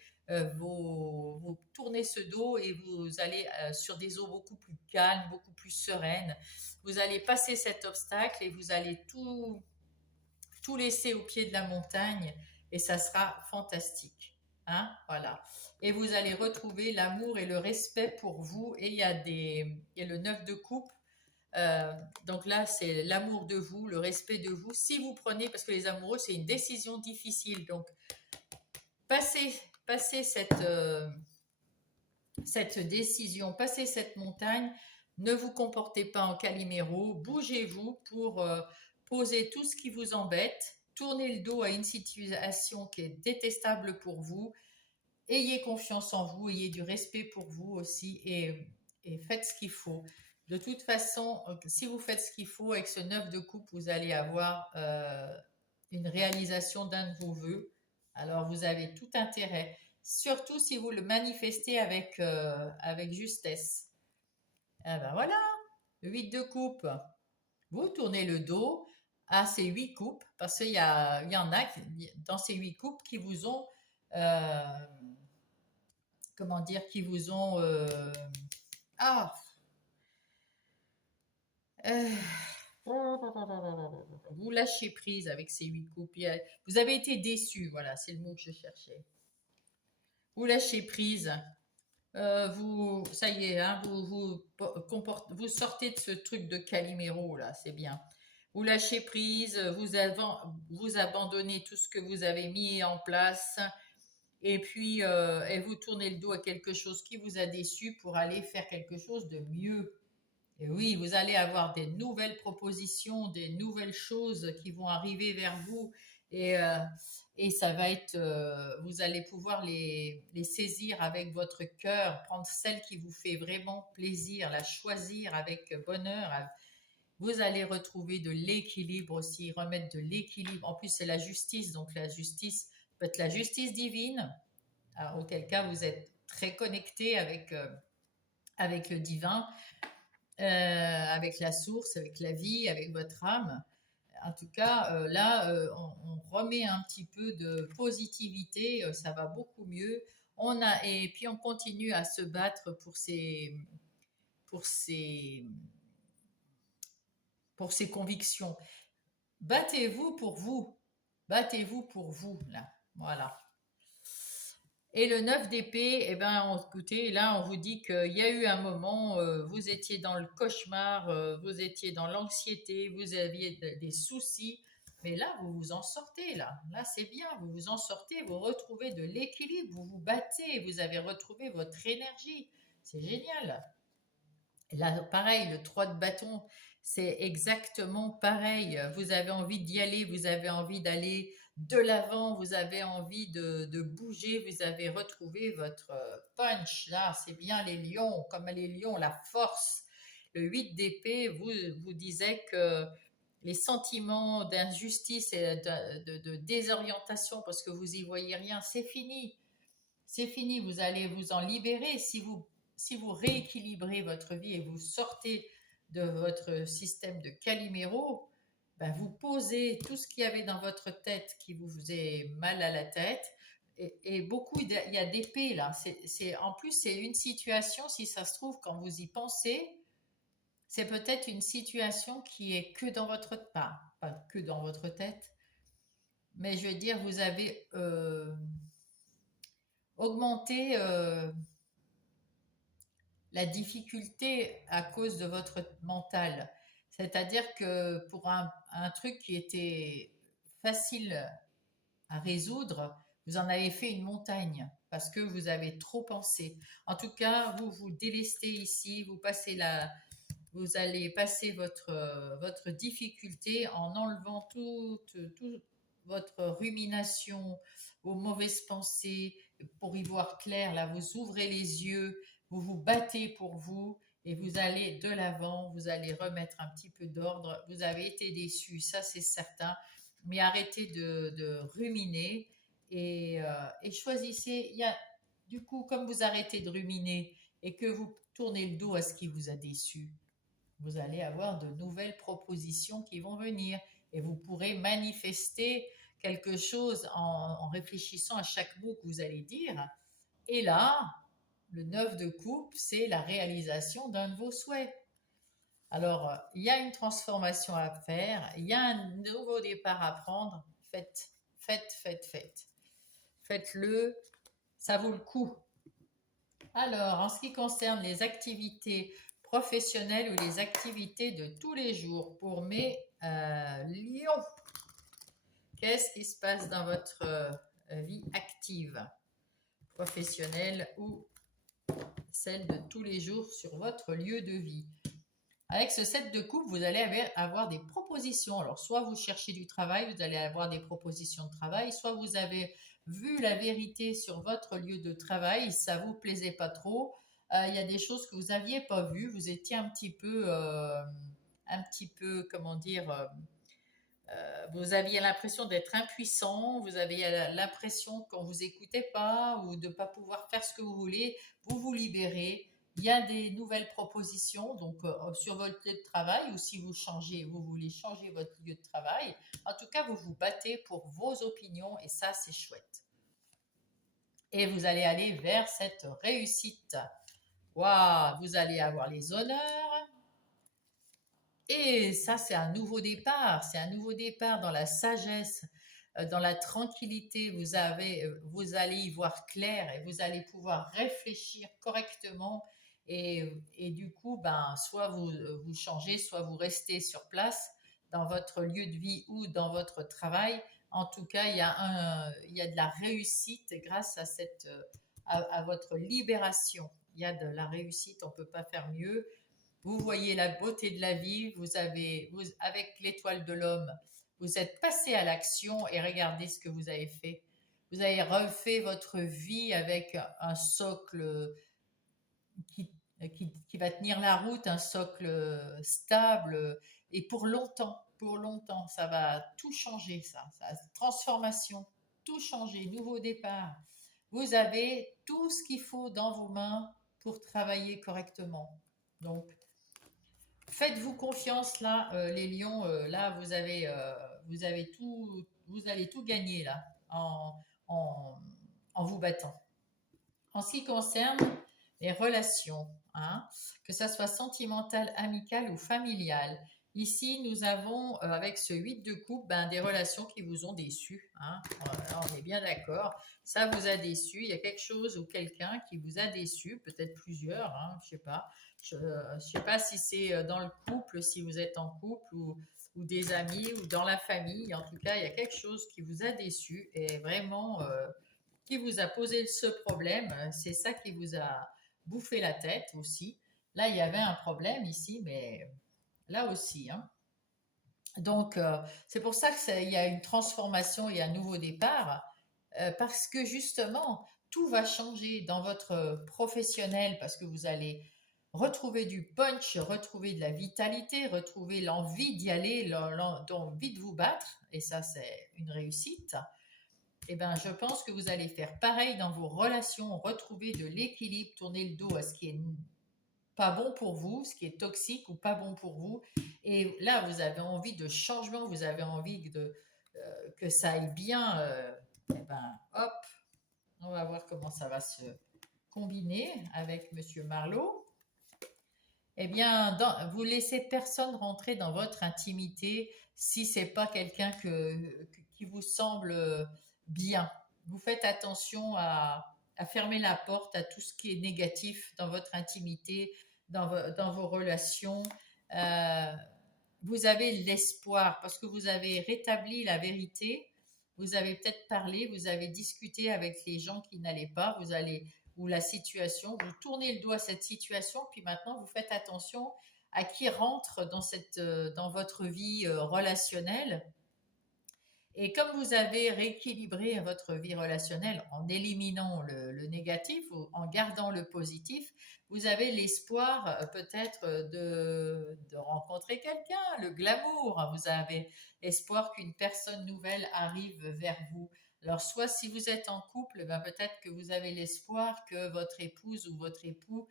vous tournez ce dos et vous allez sur des eaux beaucoup plus calmes, beaucoup plus sereines. Vous allez passer cet obstacle et vous allez tout laisser au pied de la montagne et ça sera fantastique. Hein, voilà. Et vous allez retrouver l'amour et le respect pour vous. Et il y a le 9 de coupe. Euh, donc là, c'est l'amour de vous, le respect de vous. Si vous prenez, parce que les amoureux, c'est une décision difficile. Donc, passez cette décision, passez cette montagne. Ne vous comportez pas en caliméro. Bougez-vous pour poser tout ce qui vous embête. Tournez le dos à une situation qui est détestable pour vous. Ayez confiance en vous, ayez du respect pour vous aussi et faites ce qu'il faut. De toute façon, si vous faites ce qu'il faut avec ce 9 de coupe, vous allez avoir une réalisation d'un de vos vœux. Alors vous avez tout intérêt, surtout si vous le manifestez avec justesse. Ah ben voilà, 8 de coupe. Vous tournez le dos à ces 8 coupes parce qu'il y en a dans ces 8 coupes qui vous ont euh, comment dire, qui vous ont ah euh, vous lâchez prise avec ces 8 coupes. Vous avez été déçu, voilà, c'est le mot que je cherchais. Vous lâchez prise. Ça y est, hein, vous sortez de ce truc de Calimero là, c'est bien. Vous lâchez prise, vous abandonnez tout ce que vous avez mis en place, et puis et vous tournez le dos à quelque chose qui vous a déçu pour aller faire quelque chose de mieux. Et oui, vous allez avoir des nouvelles propositions, des nouvelles choses qui vont arriver vers vous et, euh, et ça va être, vous allez pouvoir les saisir avec votre cœur, prendre celle qui vous fait vraiment plaisir, la choisir avec bonheur. Vous allez retrouver de l'équilibre aussi, remettre de l'équilibre. En plus, c'est la justice, donc la justice peut être la justice divine, auquel cas vous êtes très connecté avec le divin, avec la source, avec la vie, avec votre âme. En tout cas, là, on remet un petit peu de positivité, ça va beaucoup mieux. Et puis on continue à se battre pour ces, pour ses convictions. Battez-vous pour vous. Battez-vous pour vous, là. Voilà. Et le 9 d'épée, eh ben, écoutez, là, on vous dit qu'il y a eu un moment, vous étiez dans le cauchemar, vous étiez dans l'anxiété, vous aviez des soucis, mais là, vous vous en sortez, là. Là, c'est bien, vous vous en sortez, vous retrouvez de l'équilibre, vous vous battez, vous avez retrouvé votre énergie. C'est génial. Et là, pareil, le 3 de bâton, c'est exactement pareil. Vous avez envie d'y aller, vous avez envie d'aller de l'avant, vous avez envie de bouger, vous avez retrouvé votre punch. Là, c'est bien les lions, comme les lions, la force. Le 8 d'épée vous disait que les sentiments d'injustice et de désorientation, parce que vous y voyez rien, c'est fini. C'est fini, vous allez vous en libérer si vous rééquilibrez votre vie et vous sortez de votre système de Calimero, ben vous posez tout ce qu'il y avait dans votre tête qui vous faisait mal à la tête. Et beaucoup, il y a d'épée là. En plus, c'est une situation, si ça se trouve, quand vous y pensez, c'est peut-être une situation qui est que dans votre tête, pas que dans votre tête, mais je veux dire, vous avez augmenté la difficulté à cause de votre mental. C'est-à-dire que pour un truc qui était facile à résoudre, vous en avez fait une montagne parce que vous avez trop pensé. En tout cas, vous vous délestez ici, vous allez passer votre difficulté en enlevant toute votre rumination, vos mauvaises pensées, pour y voir clair. Là, vous ouvrez les yeux, vous vous battez pour vous et vous allez de l'avant, vous allez remettre un petit peu d'ordre. Vous avez été déçu, ça c'est certain, mais arrêtez de ruminer et choisissez. Du coup, comme vous arrêtez de ruminer et que vous tournez le dos à ce qui vous a déçu, vous allez avoir de nouvelles propositions qui vont venir et vous pourrez manifester quelque chose en réfléchissant à chaque mot que vous allez dire. Et là, le 9 de coupe, c'est la réalisation d'un de vos souhaits. Alors, il y a une transformation à faire, il y a un nouveau départ à prendre. Faites, faites, faites, faites. Faites-le, ça vaut le coup. Alors, en ce qui concerne les activités professionnelles ou les activités de tous les jours pour mes lions, qu'est-ce qui se passe dans votre vie active, professionnelle ou celle de tous les jours sur votre lieu de vie? Avec ce set de coupe, vous allez avoir des propositions. Alors, soit vous cherchez du travail, vous allez avoir des propositions de travail, soit vous avez vu la vérité sur votre lieu de travail, ça vous plaisait pas trop. Il y a des choses que vous aviez pas vues, vous étiez un petit peu, comment dire, vous aviez l'impression d'être impuissant, vous aviez l'impression qu'on vous écoutait pas ou de pas pouvoir faire ce que vous voulez. Vous vous libérez. Il y a des nouvelles propositions donc sur votre lieu de travail ou si vous voulez changer votre lieu de travail. En tout cas, vous vous battez pour vos opinions et ça, c'est chouette. Et vous allez aller vers cette réussite. Waouh, vous allez avoir les honneurs. Et ça, c'est un nouveau départ. C'est un nouveau départ dans la sagesse, dans la tranquillité. Vous allez y voir clair et vous allez pouvoir réfléchir correctement. Et du coup, ben, soit vous changez, soit vous restez sur place dans votre lieu de vie ou dans votre travail. En tout cas, il y a de la réussite grâce à votre libération. Il y a de la réussite, on ne peut pas faire mieux. Vous voyez la beauté de la vie, avec l'étoile de l'homme, vous êtes passé à l'action et regardez ce que vous avez fait. Vous avez refait votre vie avec un socle qui, qui va tenir la route, un socle stable et pour longtemps, ça va tout changer, ça transformation, tout changer, nouveau départ. Vous avez tout ce qu'il faut dans vos mains pour travailler correctement. Donc, faites-vous confiance là, les lions. Là, vous avez tout, vous allez tout gagner là en, en vous battant. En ce qui concerne les relations, hein, que ça soit sentimentale, amicale ou familiale, ici nous avons avec ce 8 de coupe des relations qui vous ont déçu. Hein. Voilà, on est bien d'accord. Ça vous a déçu. Il y a quelque chose ou quelqu'un qui vous a déçu, peut-être plusieurs, hein, je sais pas. Je ne sais pas si c'est dans le couple, si vous êtes en couple ou des amis ou dans la famille. En tout cas, il y a quelque chose qui vous a déçu et vraiment qui vous a posé ce problème. C'est ça qui vous a bouffé la tête aussi. Là, il y avait un problème ici, mais là aussi. Hein. Donc, c'est pour ça qu'il y a une transformation et un nouveau départ, parce que justement, tout va changer dans votre professionnel, parce que vous allez retrouver du punch, retrouver de la vitalité, retrouver l'envie d'y aller, l'envie de vous battre, et ça, c'est une réussite. Eh bien, je pense que vous allez faire pareil dans vos relations, retrouver de l'équilibre, tourner le dos à ce qui est pas bon pour vous, ce qui est toxique ou pas bon pour vous. Et là, vous avez envie de changement, vous avez envie que ça aille bien. Eh ben, hop, on va voir comment ça va se combiner avec Monsieur Marlowe. Eh bien, vous laissez personne rentrer dans votre intimité si c'est pas quelqu'un qui vous semble bien. Vous faites attention à fermer la porte à tout ce qui est négatif dans votre intimité, dans vos relations. Euh, vous avez l'espoir parce que vous avez rétabli la vérité. Vous avez peut-être parlé, vous avez discuté avec les gens qui n'allaient pas, vous allez ou la situation, vous tournez le dos à cette situation, puis maintenant vous faites attention à qui rentre dans votre vie relationnelle. Et comme vous avez rééquilibré votre vie relationnelle en éliminant le négatif ou en gardant le positif, vous avez l'espoir peut-être de rencontrer quelqu'un, le glamour. Vous avez l'espoir qu'une personne nouvelle arrive vers vous. Alors, soit si vous êtes en couple, ben peut-être que vous avez l'espoir que votre épouse ou votre époux,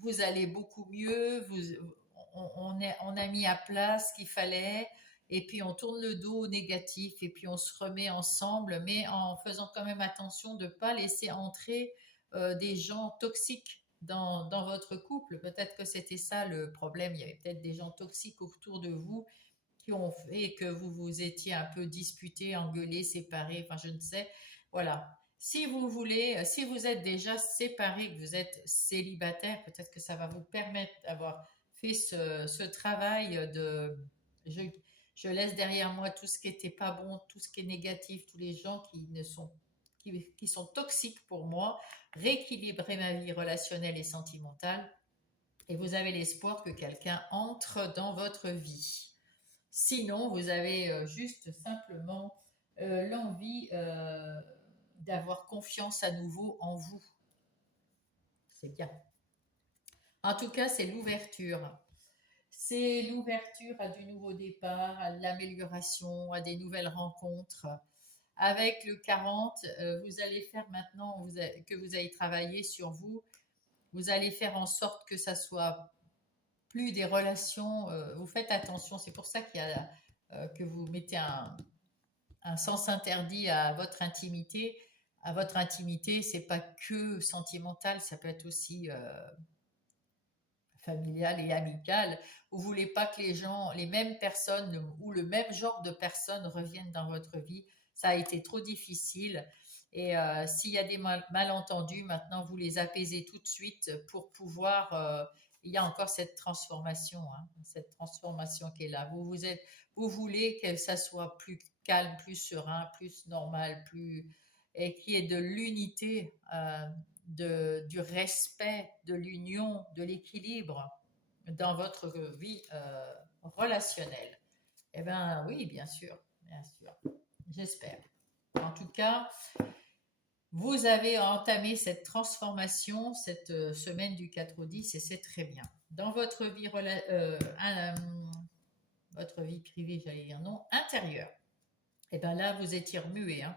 vous allez beaucoup mieux, on a mis à plat ce qu'il fallait, et puis on tourne le dos au négatif, et puis on se remet ensemble, mais en faisant quand même attention de ne pas laisser entrer des gens toxiques dans votre couple. Peut-être que c'était ça le problème, il y avait peut-être des gens toxiques autour de vous qui ont fait que vous vous étiez un peu disputés, engueulés, séparés, enfin je ne sais. Voilà. Si vous voulez, si vous êtes déjà séparés, que vous êtes célibataire, peut-être que ça va vous permettre d'avoir fait ce travail de je, je laisse derrière moi tout ce qui n'était pas bon, tout ce qui est négatif, tous les gens qui sont toxiques pour moi, rééquilibrer ma vie relationnelle et sentimentale, et vous avez l'espoir que quelqu'un entre dans votre vie. Sinon, vous avez juste simplement l'envie d'avoir confiance à nouveau en vous. C'est bien. En tout cas, c'est l'ouverture. C'est l'ouverture à du nouveau départ, à l'amélioration, à des nouvelles rencontres. Avec le 40, vous allez faire maintenant que vous allez travailler sur vous, vous allez faire en sorte que ça soit plus des relations. Vous faites attention, c'est pour ça que vous mettez un sens interdit à votre intimité. À votre intimité, c'est pas que sentimental, ça peut être aussi familial et amical. Vous voulez pas que les mêmes personnes ou le même genre de personnes reviennent dans votre vie. Ça a été trop difficile. Et s'il y a des malentendus, maintenant vous les apaisez tout de suite pour pouvoir. Il y a encore cette transformation, hein, cette transformation qui est là. Vous voulez que ça soit plus calme, plus serein, plus normal, et qui est de l'unité. Du respect, de l'union, de l'équilibre dans votre vie relationnelle. Eh bien, oui, bien sûr, bien sûr. J'espère. En tout cas, vous avez entamé cette transformation cette semaine du 4 au 10 et c'est très bien. Dans votre vie privée, j'allais dire non, intérieure. Et bien là, vous étiez remué, hein.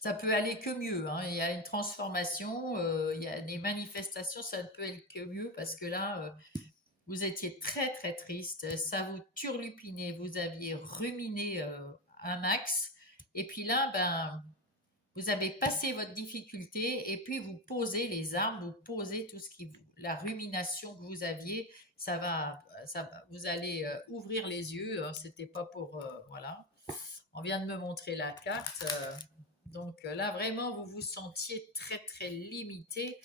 Ça peut aller que mieux, hein. Il y a une transformation, il y a des manifestations, ça ne peut aller que mieux parce que là, vous étiez très très triste, ça vous turlupinait, vous aviez ruminé un max, et puis là, ben, vous avez passé votre difficulté, et puis vous posez les armes, vous posez tout ce qui, la rumination que vous aviez, vous allez ouvrir les yeux. C'était pas pour, voilà. On vient de me montrer la carte. Donc là, vraiment, vous vous sentiez très, très limité,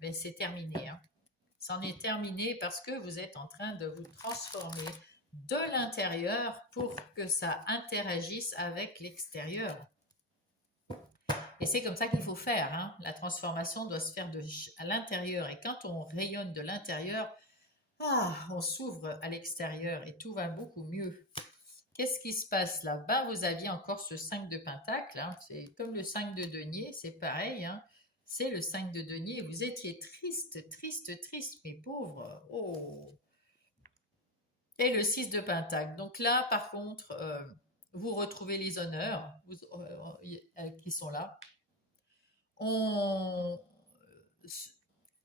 mais c'est terminé, hein. C'en est terminé parce que vous êtes en train de vous transformer de l'intérieur pour que ça interagisse avec l'extérieur. Et c'est comme ça qu'il faut faire, hein. La transformation doit se faire à l'intérieur. Et quand on rayonne de l'intérieur, on s'ouvre à l'extérieur et tout va beaucoup mieux. Qu'est-ce qui se passe là? Ben, vous aviez encore ce 5 de Pentacle, hein. C'est comme le 5 de denier, c'est pareil, hein. C'est le 5 de denier. Vous étiez triste, triste, triste, mes pauvres. Oh. Et le 6 de Pentacle. Donc là, par contre, vous retrouvez les honneurs qui sont là.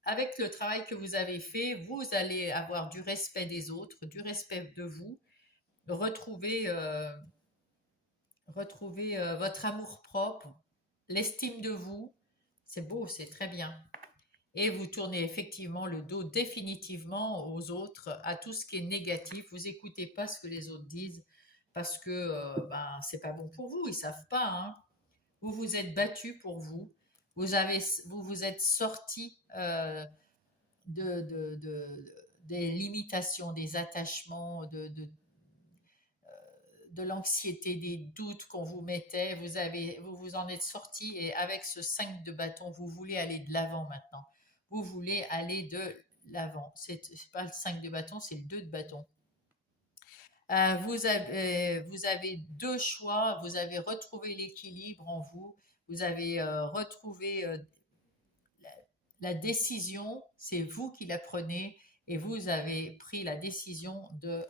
Avec le travail que vous avez fait, vous allez avoir du respect des autres, du respect de vous, retrouver votre amour-propre, l'estime de vous. C'est beau, c'est très bien. Et vous tournez effectivement le dos définitivement aux autres, à tout ce qui est négatif. Vous n'écoutez pas ce que les autres disent parce que c'est pas bon pour vous, ils savent pas, hein. Vous vous êtes battu pour vous. Vous êtes sorti des limitations, des attachements, de l'anxiété, des doutes qu'on vous mettait, vous vous en êtes sorti et avec ce 5 de bâton, vous voulez aller de l'avant maintenant. Vous voulez aller de l'avant. C'est pas le 5 de bâton, c'est le 2 de bâton. Vous avez deux choix, vous avez retrouvé l'équilibre en vous, vous avez retrouvé la, la décision, c'est vous qui la prenez et vous avez pris la décision de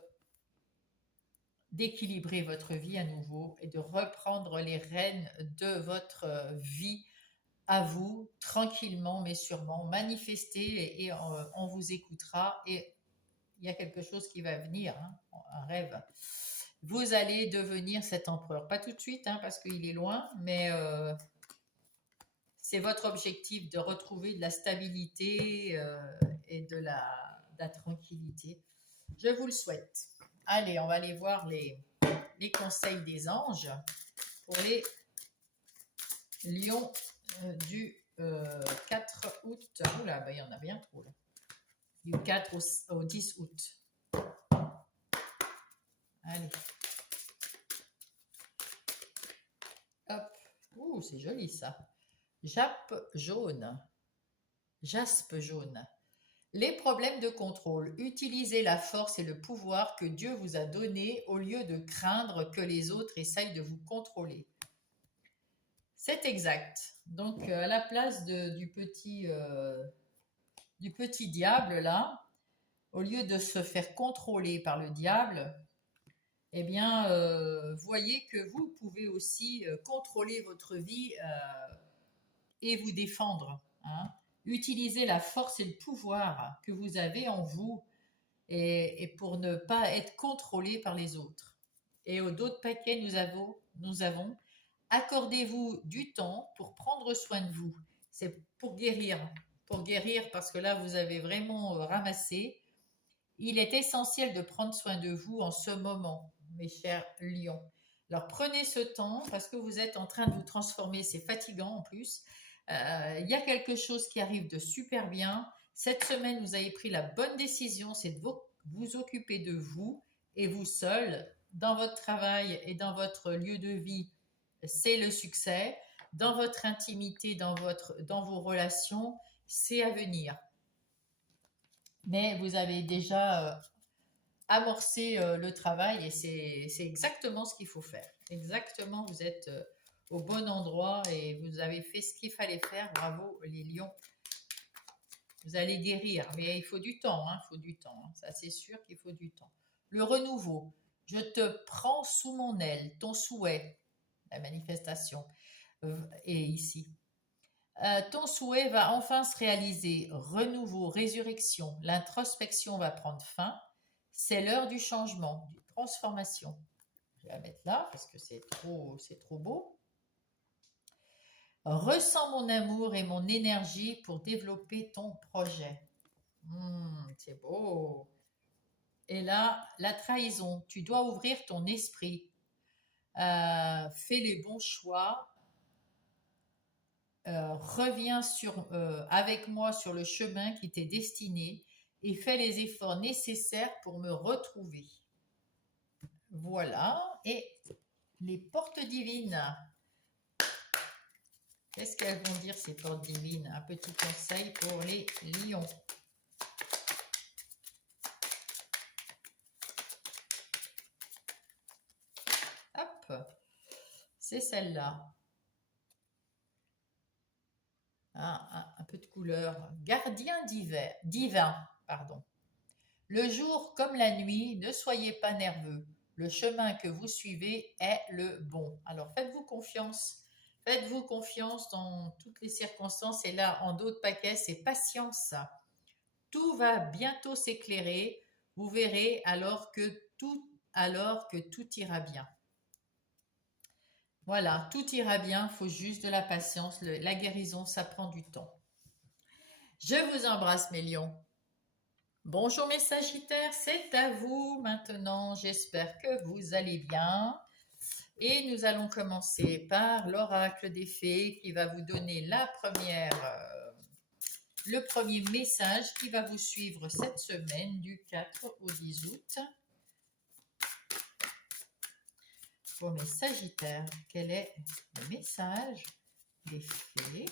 d'équilibrer votre vie à nouveau et de reprendre les rênes de votre vie à vous, tranquillement mais sûrement. Manifestez et on vous écoutera et il y a quelque chose qui va venir, hein, un rêve. Vous allez devenir cet empereur. Pas tout de suite, hein, parce qu'il est loin, mais c'est votre objectif de retrouver de la stabilité et de la tranquillité. Je vous le souhaite. Allez, on va aller voir les conseils des anges pour les lions du 4 août. Oula, ben, il y en a bien trop là. Du 4 au 10 août. Allez. Hop. Ouh, c'est joli ça. Jaspe jaune. Jaspe jaune. Les problèmes de contrôle. Utilisez la force et le pouvoir que Dieu vous a donné au lieu de craindre que les autres essayent de vous contrôler. C'est exact. Donc, à la place du petit diable, là, au lieu de se faire contrôler par le diable, eh bien, voyez que vous pouvez aussi contrôler votre vie et vous défendre. Hein. Utilisez la force et le pouvoir que vous avez en vous et pour ne pas être contrôlé par les autres. Et au dos de paquet, nous avons accordez-vous du temps pour prendre soin de vous. C'est pour guérir parce que là, vous avez vraiment ramassé. Il est essentiel de prendre soin de vous en ce moment, mes chers lions. Alors prenez ce temps parce que vous êtes en train de vous transformer, c'est fatigant en plus. Il y a quelque chose qui arrive de super bien. Cette semaine, vous avez pris la bonne décision, c'est de vous occuper de vous et vous seul, dans votre travail et dans votre lieu de vie, c'est le succès. Dans votre intimité, dans vos relations, c'est à venir. Mais vous avez déjà amorcé le travail et c'est exactement ce qu'il faut faire. Exactement, vous êtes au bon endroit et vous avez fait ce qu'il fallait faire. Bravo les lions. Vous allez guérir, mais il faut du temps, hein, il faut du temps. Hein. Ça, c'est sûr qu'il faut du temps. Le renouveau. Je te prends sous mon aile, ton souhait, la manifestation est ici. Ton souhait va enfin se réaliser. Renouveau, résurrection, l'introspection va prendre fin. C'est l'heure du changement, de transformation. Je vais la mettre là parce que c'est trop beau. Ressens mon amour et mon énergie pour développer ton projet. C'est beau. Et là, la trahison. Tu dois ouvrir ton esprit. Fais les bons choix. Reviens avec moi sur le chemin qui t'est destiné et fais les efforts nécessaires pour me retrouver. Voilà. Et les portes divines. Qu'est-ce qu'elles vont dire, ces portes divines? Un petit conseil pour les lions. Hop. C'est celle-là. Un peu de couleur. Gardien divin, pardon. Le jour comme la nuit, ne soyez pas nerveux. Le chemin que vous suivez est le bon. Alors faites-vous confiance. Faites-vous confiance dans toutes les circonstances. Et là, en d'autres paquets, c'est patience. Tout va bientôt s'éclairer. Vous verrez alors que tout ira bien. Voilà, tout ira bien. Il faut juste de la patience. La guérison, ça prend du temps. Je vous embrasse, mes lions. Bonjour mes Sagittaires, c'est à vous maintenant. J'espère que vous allez bien. Et nous allons commencer par l'oracle des fées qui va vous donner le premier message qui va vous suivre cette semaine du 4 au 10 août. pour mes Sagittaires. Quel est le message des fées?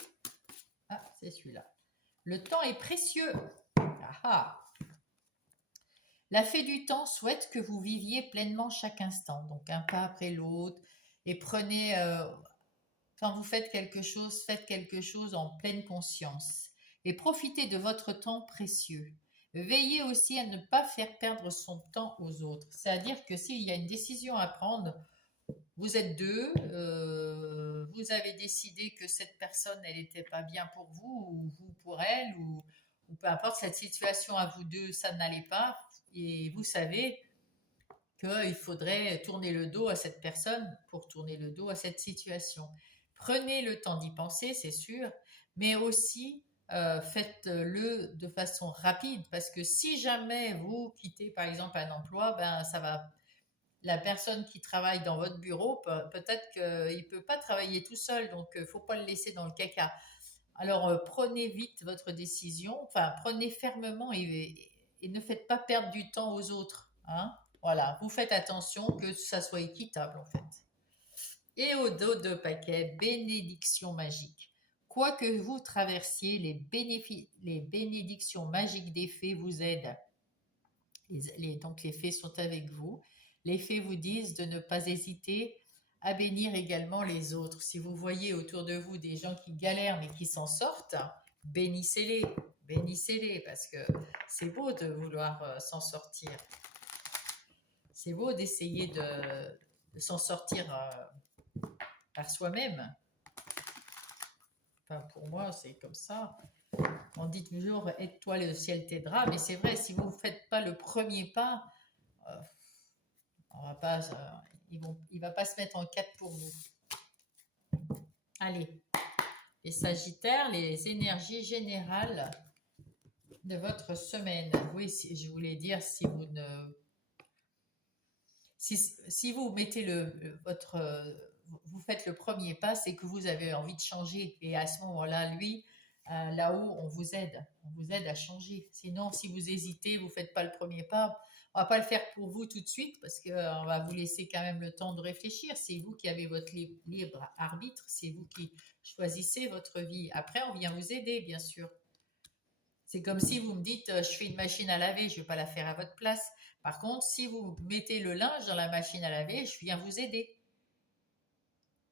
Ah, c'est celui-là. Le temps est précieux. Ah ah. La fée du temps souhaite que vous viviez pleinement chaque instant, donc un pas après l'autre, et prenez, quand vous faites quelque chose en pleine conscience, et profitez de votre temps précieux. Veillez aussi à ne pas faire perdre son temps aux autres. C'est-à-dire que s'il y a une décision à prendre, vous êtes deux, vous avez décidé que cette personne, elle n'était pas bien pour vous, ou vous pour elle, ou peu importe cette situation à vous deux, ça n'allait pas, et vous savez qu'il faudrait tourner le dos à cette personne pour tourner le dos à cette situation. Prenez le temps d'y penser, c'est sûr, mais aussi faites-le de façon rapide, parce que si jamais vous quittez par exemple un emploi, ben ça va. La personne qui travaille dans votre bureau, peut-être qu'il ne peut pas travailler tout seul, donc il ne faut pas le laisser dans le caca. Alors prenez vite votre décision, enfin prenez fermement et ne faites pas perdre du temps aux autres. Hein. Voilà, vous faites attention que ça soit équitable en fait. Et au dos de paquet, bénédiction magique. Quoi que vous traversiez, les bénédictions magiques des fées vous aident. Donc les fées sont avec vous. Les fées vous disent de ne pas hésiter à bénir également les autres. Si vous voyez autour de vous des gens qui galèrent mais qui s'en sortent, bénissez-les, bénissez-les, parce que c'est beau de vouloir s'en sortir. C'est beau d'essayer de s'en sortir par soi-même. Enfin, pour moi, c'est comme ça. On dit toujours aide-toi, le ciel t'aidera, mais c'est vrai, si vous ne faites pas le premier pas, on va pas, il ne va pas se mettre en quatre pour vous. Allez, les Sagittaires, les énergies générales de votre semaine. Oui, je voulais dire, si vous ne, si vous mettez vous faites le premier pas, c'est que vous avez envie de changer. Et à ce moment-là, lui, là-haut, on vous aide à changer. Sinon, si vous hésitez, vous ne faites pas le premier pas, on ne va pas le faire pour vous tout de suite parce qu'on va vous laisser quand même le temps de réfléchir. C'est vous qui avez votre libre arbitre, c'est vous qui choisissez votre vie. Après, on vient vous aider, bien sûr. C'est comme si vous me dites, je fais une machine à laver, je ne vais pas la faire à votre place. Par contre, si vous mettez le linge dans la machine à laver, je viens vous aider.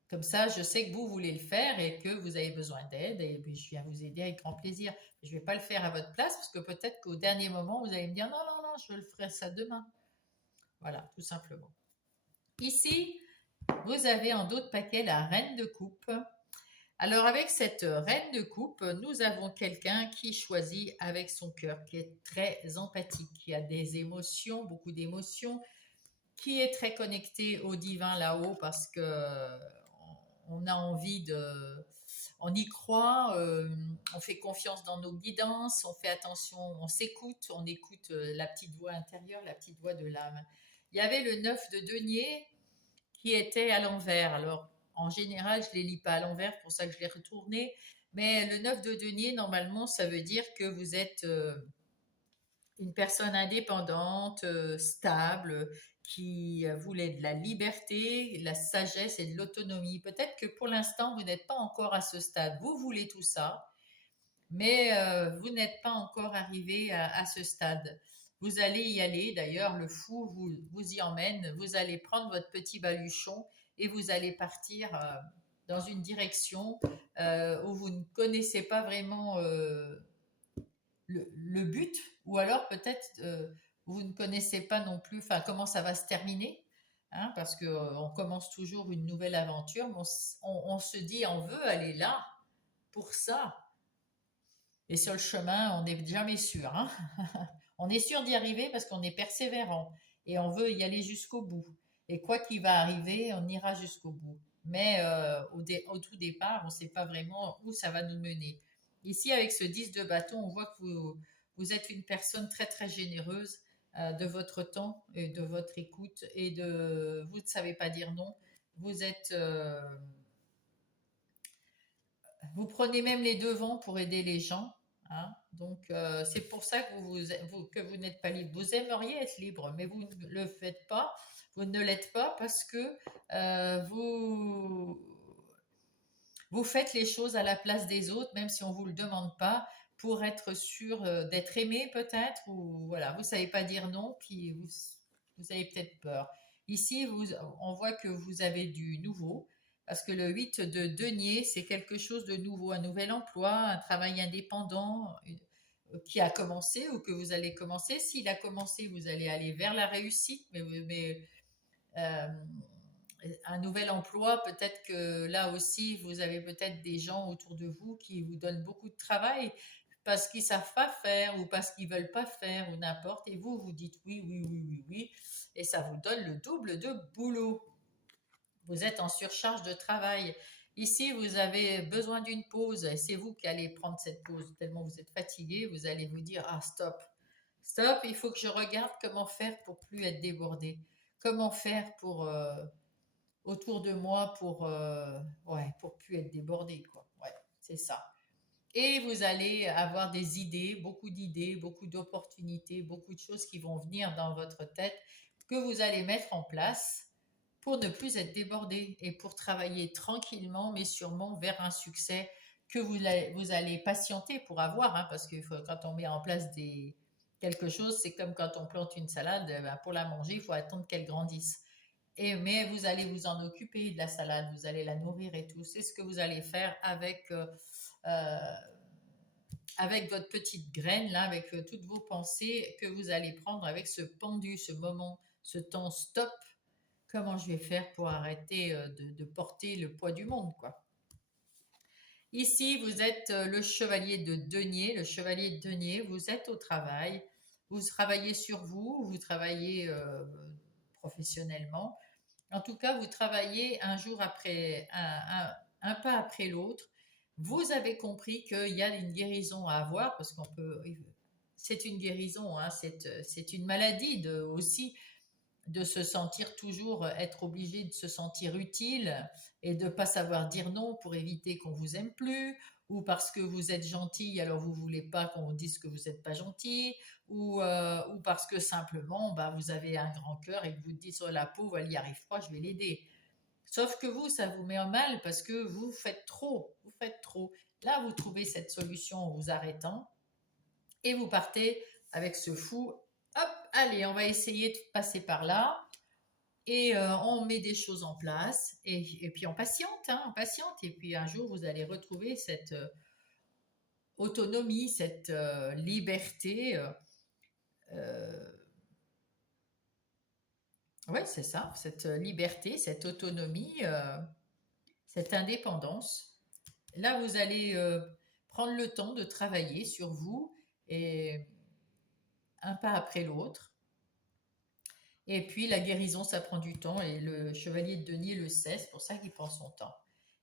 Comme ça, je sais que vous voulez le faire et que vous avez besoin d'aide et puis je viens vous aider avec grand plaisir. Je ne vais pas le faire à votre place parce que peut-être qu'au dernier moment, vous allez me dire non, non, non, je le ferai ça demain. Voilà, tout simplement. Ici, vous avez en dos de paquet la reine de coupe. Alors avec cette reine de coupe, nous avons quelqu'un qui choisit avec son cœur, qui est très empathique, qui a des émotions, beaucoup d'émotions, qui est très connecté au divin là-haut parce que on a envie on y croit, on fait confiance dans nos guidances, on fait attention, on écoute la petite voix intérieure, la petite voix de l'âme. Il y avait le 9 de denier qui était à l'envers. Alors, en général, je ne les lis pas à l'envers, pour ça que je l'ai retourné. Mais le 9 de denier, normalement, ça veut dire que vous êtes une personne indépendante, stable, qui voulait de la liberté, de la sagesse et de l'autonomie. Peut-être que pour l'instant, vous n'êtes pas encore à ce stade. Vous voulez tout ça, mais vous n'êtes pas encore arrivé à ce stade. Vous allez y aller, d'ailleurs, le fou vous y emmène, vous allez prendre votre petit baluchon et vous allez partir dans une direction où vous ne connaissez pas vraiment le but, ou alors peut-être vous ne connaissez pas non plus comment ça va se terminer, hein, parce qu'on commence toujours une nouvelle aventure, mais on se dit on veut aller là pour ça. Et sur le chemin, on n'est jamais sûr. Hein. On est sûr d'y arriver parce qu'on est persévérant et on veut y aller jusqu'au bout. Et quoi qu'il va arriver, on ira jusqu'au bout. Mais au tout départ, on ne sait pas vraiment où ça va nous mener. Ici, avec ce 10 de bâton, on voit que vous êtes une personne très très généreuse de votre temps et de votre écoute et vous ne savez pas dire non. Vous prenez même les devants pour aider les gens. Hein. Donc, c'est pour ça que que vous n'êtes pas libre. Vous aimeriez être libre, mais vous ne le faites pas Vous ne l'êtes pas parce que vous faites les choses à la place des autres, même si on ne vous le demande pas, pour être sûr d'être aimé peut-être, ou voilà, vous ne savez pas dire non, puis vous avez peut-être peur. Ici, on voit que vous avez du nouveau, parce que le 8 de denier, c'est quelque chose de nouveau, un nouvel emploi, un travail indépendant qui a commencé ou que vous allez commencer. S'il a commencé, vous allez aller vers la réussite, mais euh, un nouvel emploi, peut-être que là aussi, vous avez peut-être des gens autour de vous qui vous donnent beaucoup de travail parce qu'ils savent pas faire ou parce qu'ils veulent pas faire ou n'importe. Et vous, vous dites oui, oui, oui, oui, oui. Et ça vous donne le double de boulot. Vous êtes en surcharge de travail. Ici, vous avez besoin d'une pause et c'est vous qui allez prendre cette pause. Tellement vous êtes fatigué, vous allez vous dire, ah, stop, stop, il faut que je regarde comment faire pour plus être débordé. Comment faire pour autour de moi ouais, pour plus être débordé, quoi. Ouais, c'est ça. Et vous allez avoir des idées, beaucoup d'opportunités, beaucoup de choses qui vont venir dans votre tête que vous allez mettre en place pour ne plus être débordé et pour travailler tranquillement, mais sûrement vers un succès que vous allez patienter pour avoir, hein, parce que quand on met en place quelque chose, c'est comme quand on plante une salade, ben, pour la manger, il faut attendre qu'elle grandisse. Mais vous allez vous en occuper de la salade, vous allez la nourrir et tout. C'est ce que vous allez faire euh, avec votre petite graine, là, avec toutes vos pensées que vous allez prendre avec ce pendu, ce moment, ce temps stop. Comment je vais faire pour arrêter de porter le poids du monde, quoi. Ici, vous êtes le chevalier de denier. Le chevalier de denier, vous êtes au travail. Vous travaillez sur vous, vous travaillez professionnellement. En tout cas, vous travaillez un jour après, un pas après l'autre. Vous avez compris qu'il y a une guérison à avoir, parce qu'on peut. C'est une guérison, hein, c'est une maladie aussi de se sentir toujours, être obligé de se sentir utile et de ne pas savoir dire non pour éviter qu'on vous aime plus, ou parce que vous êtes gentil, alors vous voulez pas qu'on vous dise que vous n'êtes pas gentil, ou parce que simplement bah, vous avez un grand cœur et que vous dites sur la pauvre, elle y arrive pas, je vais l'aider. Sauf que vous, ça vous met en mal parce que vous faites trop, vous faites trop. Là, vous trouvez cette solution en vous arrêtant et vous partez avec ce fou. Hop, allez, on va essayer de passer par là. Et on met des choses en place et puis on patiente, hein, on patiente. Et puis un jour, vous allez retrouver cette autonomie, cette liberté. Euh, ouais, c'est ça, cette liberté, cette autonomie, cette indépendance. Là, vous allez prendre le temps de travailler sur vous et un pas après l'autre. Et puis la guérison, ça prend du temps et le chevalier de denier le sait, c'est pour ça qu'il prend son temps.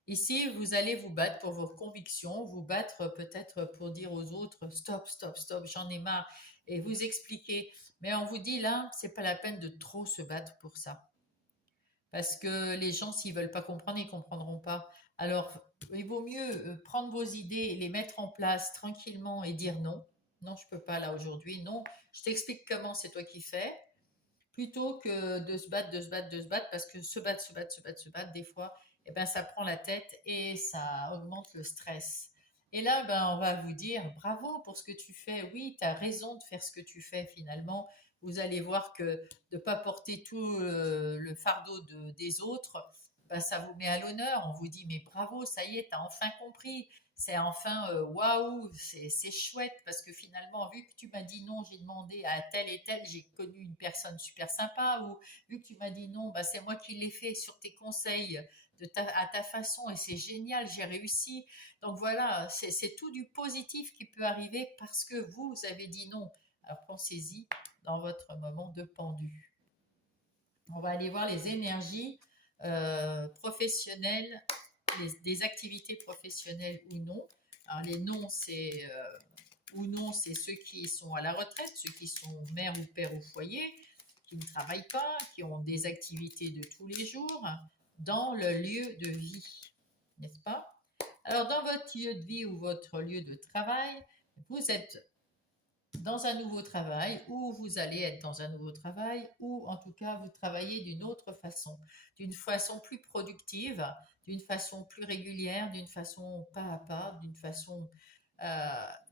Ici, vous allez vous battre pour vos convictions, vous battre peut-être pour dire aux autres stop, stop, stop, j'en ai marre et vous expliquer. Mais on vous dit là, c'est pas la peine de trop se battre pour ça. Parce que les gens, s'ils veulent pas comprendre, ils comprendront pas. Alors, il vaut mieux prendre vos idées, les mettre en place tranquillement et dire non. Non, je peux pas là aujourd'hui. Non, je t'explique comment c'est toi qui fais plutôt que de se battre, de se battre, de se battre, parce que se battre, se battre, se battre, se battre, des fois, eh ben, ça prend la tête et ça augmente le stress. Et là, ben, on va vous dire bravo pour ce que tu fais. Oui, tu as raison de faire ce que tu fais finalement. Vous allez voir que de ne pas porter tout le fardeau des autres, ben, ça vous met à l'honneur. On vous dit mais bravo, ça y est, tu as enfin compris. C'est enfin waouh, c'est chouette parce que finalement, vu que tu m'as dit non, j'ai demandé à tel et tel, j'ai connu une personne super sympa, ou vu que tu m'as dit non, bah, c'est moi qui l'ai fait sur tes conseils à ta façon et c'est génial, j'ai réussi. Donc voilà, c'est tout du positif qui peut arriver parce que vous avez dit non. Alors pensez-y dans votre moment de pendu. On va aller voir les énergies professionnelles, des activités professionnelles ou non. Alors les noms, c'est ou non, c'est ceux qui sont à la retraite, ceux qui sont mère ou père au foyer, qui ne travaillent pas, qui ont des activités de tous les jours dans le lieu de vie, n'est-ce pas? Alors dans votre lieu de vie ou votre lieu de travail, vous êtes dans un nouveau travail, ou vous allez être dans un nouveau travail, ou en tout cas vous travaillez d'une façon plus productive, d'une façon plus régulière, d'une façon pas à pas, d'une façon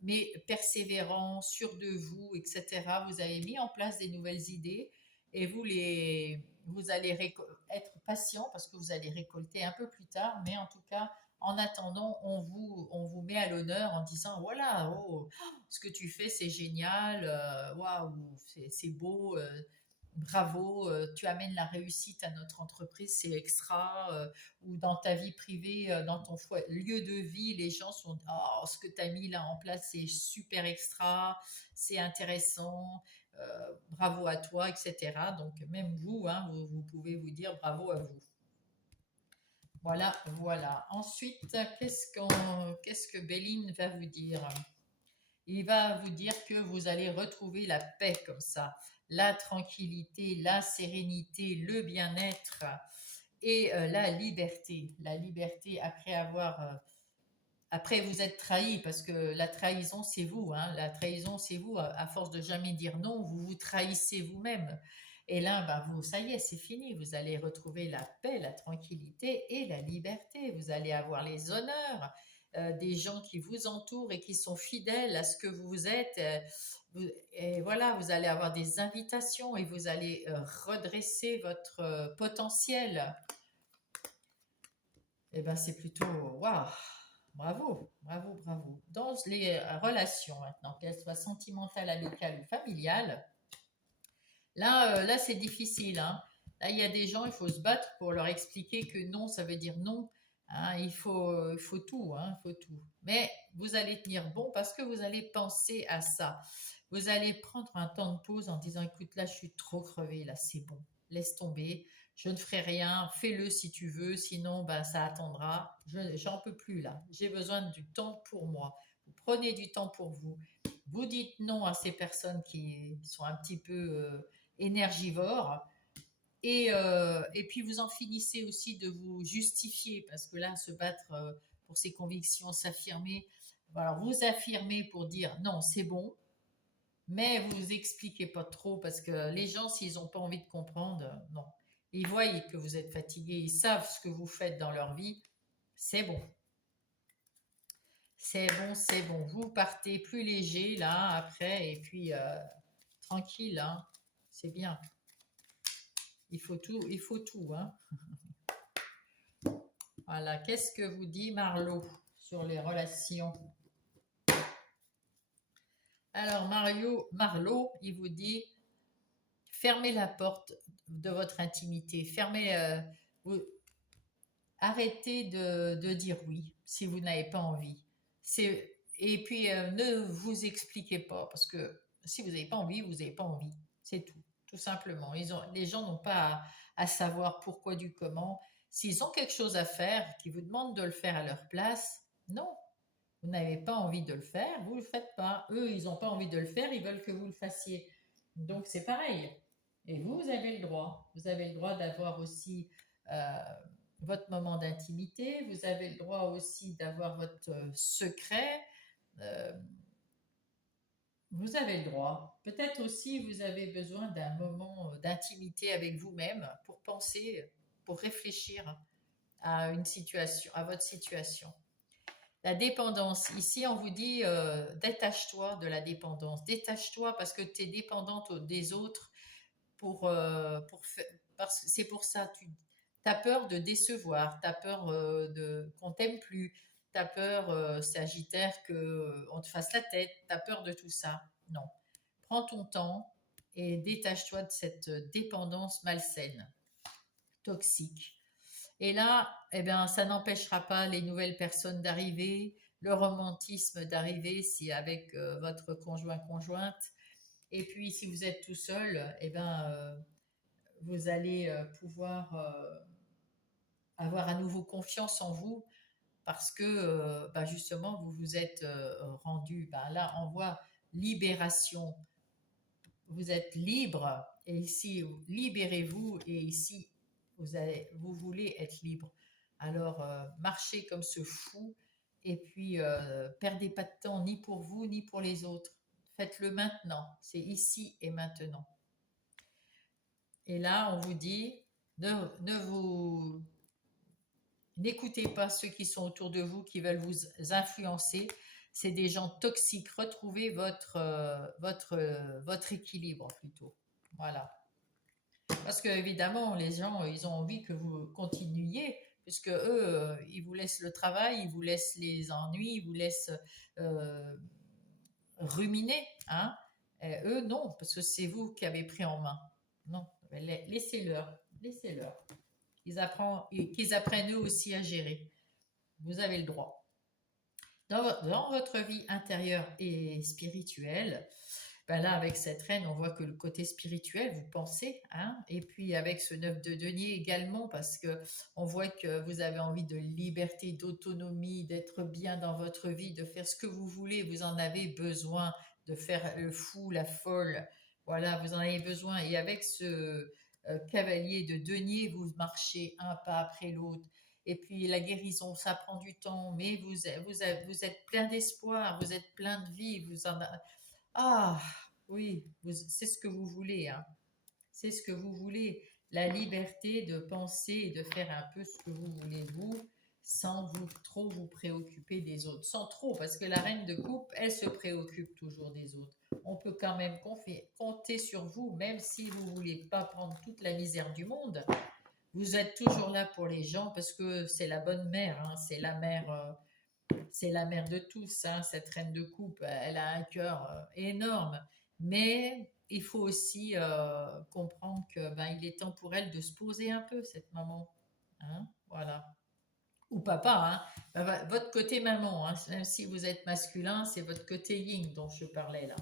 mais persévérant, sûr de vous, etc. Vous avez mis en place des nouvelles idées et vous allez être patient parce que vous allez récolter un peu plus tard, mais en tout cas, en attendant, on vous met à l'honneur en disant voilà, oh, ce que tu fais, c'est génial, waouh, c'est beau, bravo, tu amènes la réussite à notre entreprise, c'est extra. Ou dans ta vie privée, dans ton lieu de vie, les gens sont oh, ce que tu as mis là en place, c'est super extra, c'est intéressant, bravo à toi, etc. Donc, même vous, hein, vous pouvez vous dire bravo à vous. Voilà, voilà. Ensuite, qu'est-ce que Béline va vous dire? Il va vous dire que vous allez retrouver la paix comme ça, la tranquillité, la sérénité, le bien-être et la liberté. La liberté après vous êtes trahi parce que la trahison c'est vous, hein. La trahison c'est vous. À force de jamais dire non, vous vous trahissez vous-même. Et là, ben vous, ça y est, c'est fini. Vous allez retrouver la paix, la tranquillité et la liberté. Vous allez avoir les honneurs des gens qui vous entourent et qui sont fidèles à ce que vous êtes. Et voilà, vous allez avoir des invitations et vous allez redresser votre potentiel. Et ben c'est plutôt waouh. Bravo, bravo, bravo. Dans les relations maintenant, qu'elles soient sentimentales, amicales ou familiales, là c'est difficile, hein. Là, il y a des gens, il faut se battre pour leur expliquer que non, ça veut dire non. Hein, il faut tout, hein, il faut tout. Mais vous allez tenir bon parce que vous allez penser à ça. Vous allez prendre un temps de pause en disant, écoute, là, je suis trop crevée, là, c'est bon, laisse tomber, je ne ferai rien, fais-le si tu veux, sinon, ben, ça attendra. J'en peux plus, là. J'ai besoin du temps pour moi. Vous prenez du temps pour vous. Vous dites non à ces personnes qui sont un petit peu énergivores. Et puis vous en finissez aussi de vous justifier, parce que là, se battre pour ses convictions, s'affirmer, alors vous affirmez pour dire non, c'est bon, mais vous expliquez pas trop, parce que les gens, s'ils n'ont pas envie de comprendre, non. Ils voient que vous êtes fatigué, ils savent ce que vous faites dans leur vie, c'est bon. C'est bon, c'est bon. Vous partez plus léger là après et puis tranquille, hein. C'est bien. Il faut tout, hein. Voilà. Qu'est-ce que vous dit Marlo sur les relations? Alors Marlo, il vous dit fermez la porte de votre intimité, arrêtez de dire oui si vous n'avez pas envie. Et puis ne vous expliquez pas parce que si vous n'avez pas envie, vous n'avez pas envie. C'est tout simplement. Les gens n'ont pas à savoir pourquoi du comment. S'ils ont quelque chose à faire, qui vous demandent de le faire à leur place, non, vous n'avez pas envie de le faire, vous ne le faites pas. Eux, ils n'ont pas envie de le faire, ils veulent que vous le fassiez. Donc c'est pareil. Et vous avez le droit. Vous avez le droit d'avoir aussi euh, votre moment d'intimité. Vous avez le droit aussi d'avoir votre secret. Euh, vous avez le droit. Peut-être aussi vous avez besoin d'un moment d'intimité avec vous-même pour penser, pour réfléchir à une situation, à votre situation. La dépendance. Ici, on vous dit détache-toi de la dépendance. Détache-toi parce que tu es dépendante des autres parce que c'est pour ça. Tu as peur de décevoir, tu as peur qu'on t'aime plus, tu as peur, Sagittaire, qu'on te fasse la tête, tu as peur de tout ça. Non. Prends ton temps et détache-toi de cette dépendance malsaine, toxique. Et là, eh bien, ça n'empêchera pas les nouvelles personnes d'arriver, le romantisme d'arriver si avec votre conjointe. Et puis, si vous êtes tout seul, eh ben, vous allez pouvoir avoir à nouveau confiance en vous parce que bah, justement, vous vous êtes rendu. Bah, là, on voit libération. Vous êtes libre et ici, libérez-vous et ici, vous voulez être libre. Alors, marchez comme ce fou et puis perdez pas de temps ni pour vous ni pour les autres. Faites-le maintenant. C'est ici et maintenant. Et là, on vous dit, n'écoutez pas ceux qui sont autour de vous, qui veulent vous influencer. C'est des gens toxiques. Retrouvez votre équilibre plutôt. Voilà. Parce que évidemment, les gens, ils ont envie que vous continuiez, puisque eux, ils vous laissent le travail, ils vous laissent les ennuis, ils vous laissent euh, ruminer, hein. Et eux, non, parce que c'est vous qui avez pris en main. Non, laissez-leur, laissez-leur. Qu'ils apprennent eux aussi à gérer. Vous avez le droit. Dans votre vie intérieure et spirituelle, ben là, avec cette reine, on voit que le côté spirituel, vous pensez, hein, et puis avec ce 9 de denier également, parce que on voit que vous avez envie de liberté, d'autonomie, d'être bien dans votre vie, de faire ce que vous voulez, vous en avez besoin, de faire le fou, la folle, voilà, vous en avez besoin. Et avec ce cavalier de denier, vous marchez un pas après l'autre. Et puis la guérison, ça prend du temps, mais vous êtes plein d'espoir, vous êtes plein de vie, ah, oui, c'est ce que vous voulez, hein. C'est ce que vous voulez. La liberté de penser et de faire un peu ce que vous voulez, vous, sans trop vous préoccuper des autres. Sans trop, parce que la reine de coupe, elle se préoccupe toujours des autres. On peut quand même compter sur vous, même si vous ne voulez pas prendre toute la misère du monde. Vous êtes toujours là pour les gens, parce que c'est la bonne mère, hein, c'est la mère de tous, hein, cette reine de coupe. Elle a un cœur énorme. Mais il faut aussi comprendre que ben, il est temps pour elle de se poser un peu, cette maman. Hein, voilà. Ou papa, hein. Ben, votre côté maman, hein, même si vous êtes masculin, c'est votre côté yin dont je parlais là.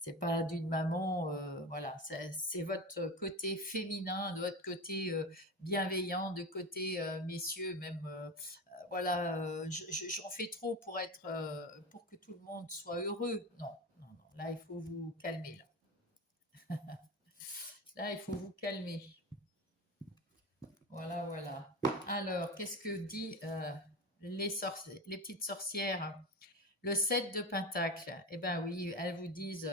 C'est pas d'une maman, voilà, c'est votre côté féminin, de votre côté bienveillant, de côté messieurs, même voilà, j'en fais trop pour être, pour que tout le monde soit heureux. Non, non, non. Là, il faut vous calmer. Là, il faut vous calmer. Voilà, voilà. Alors, qu'est-ce que dit les petites sorcières? Le 7 de Pentacle. Eh bien oui, elles vous disent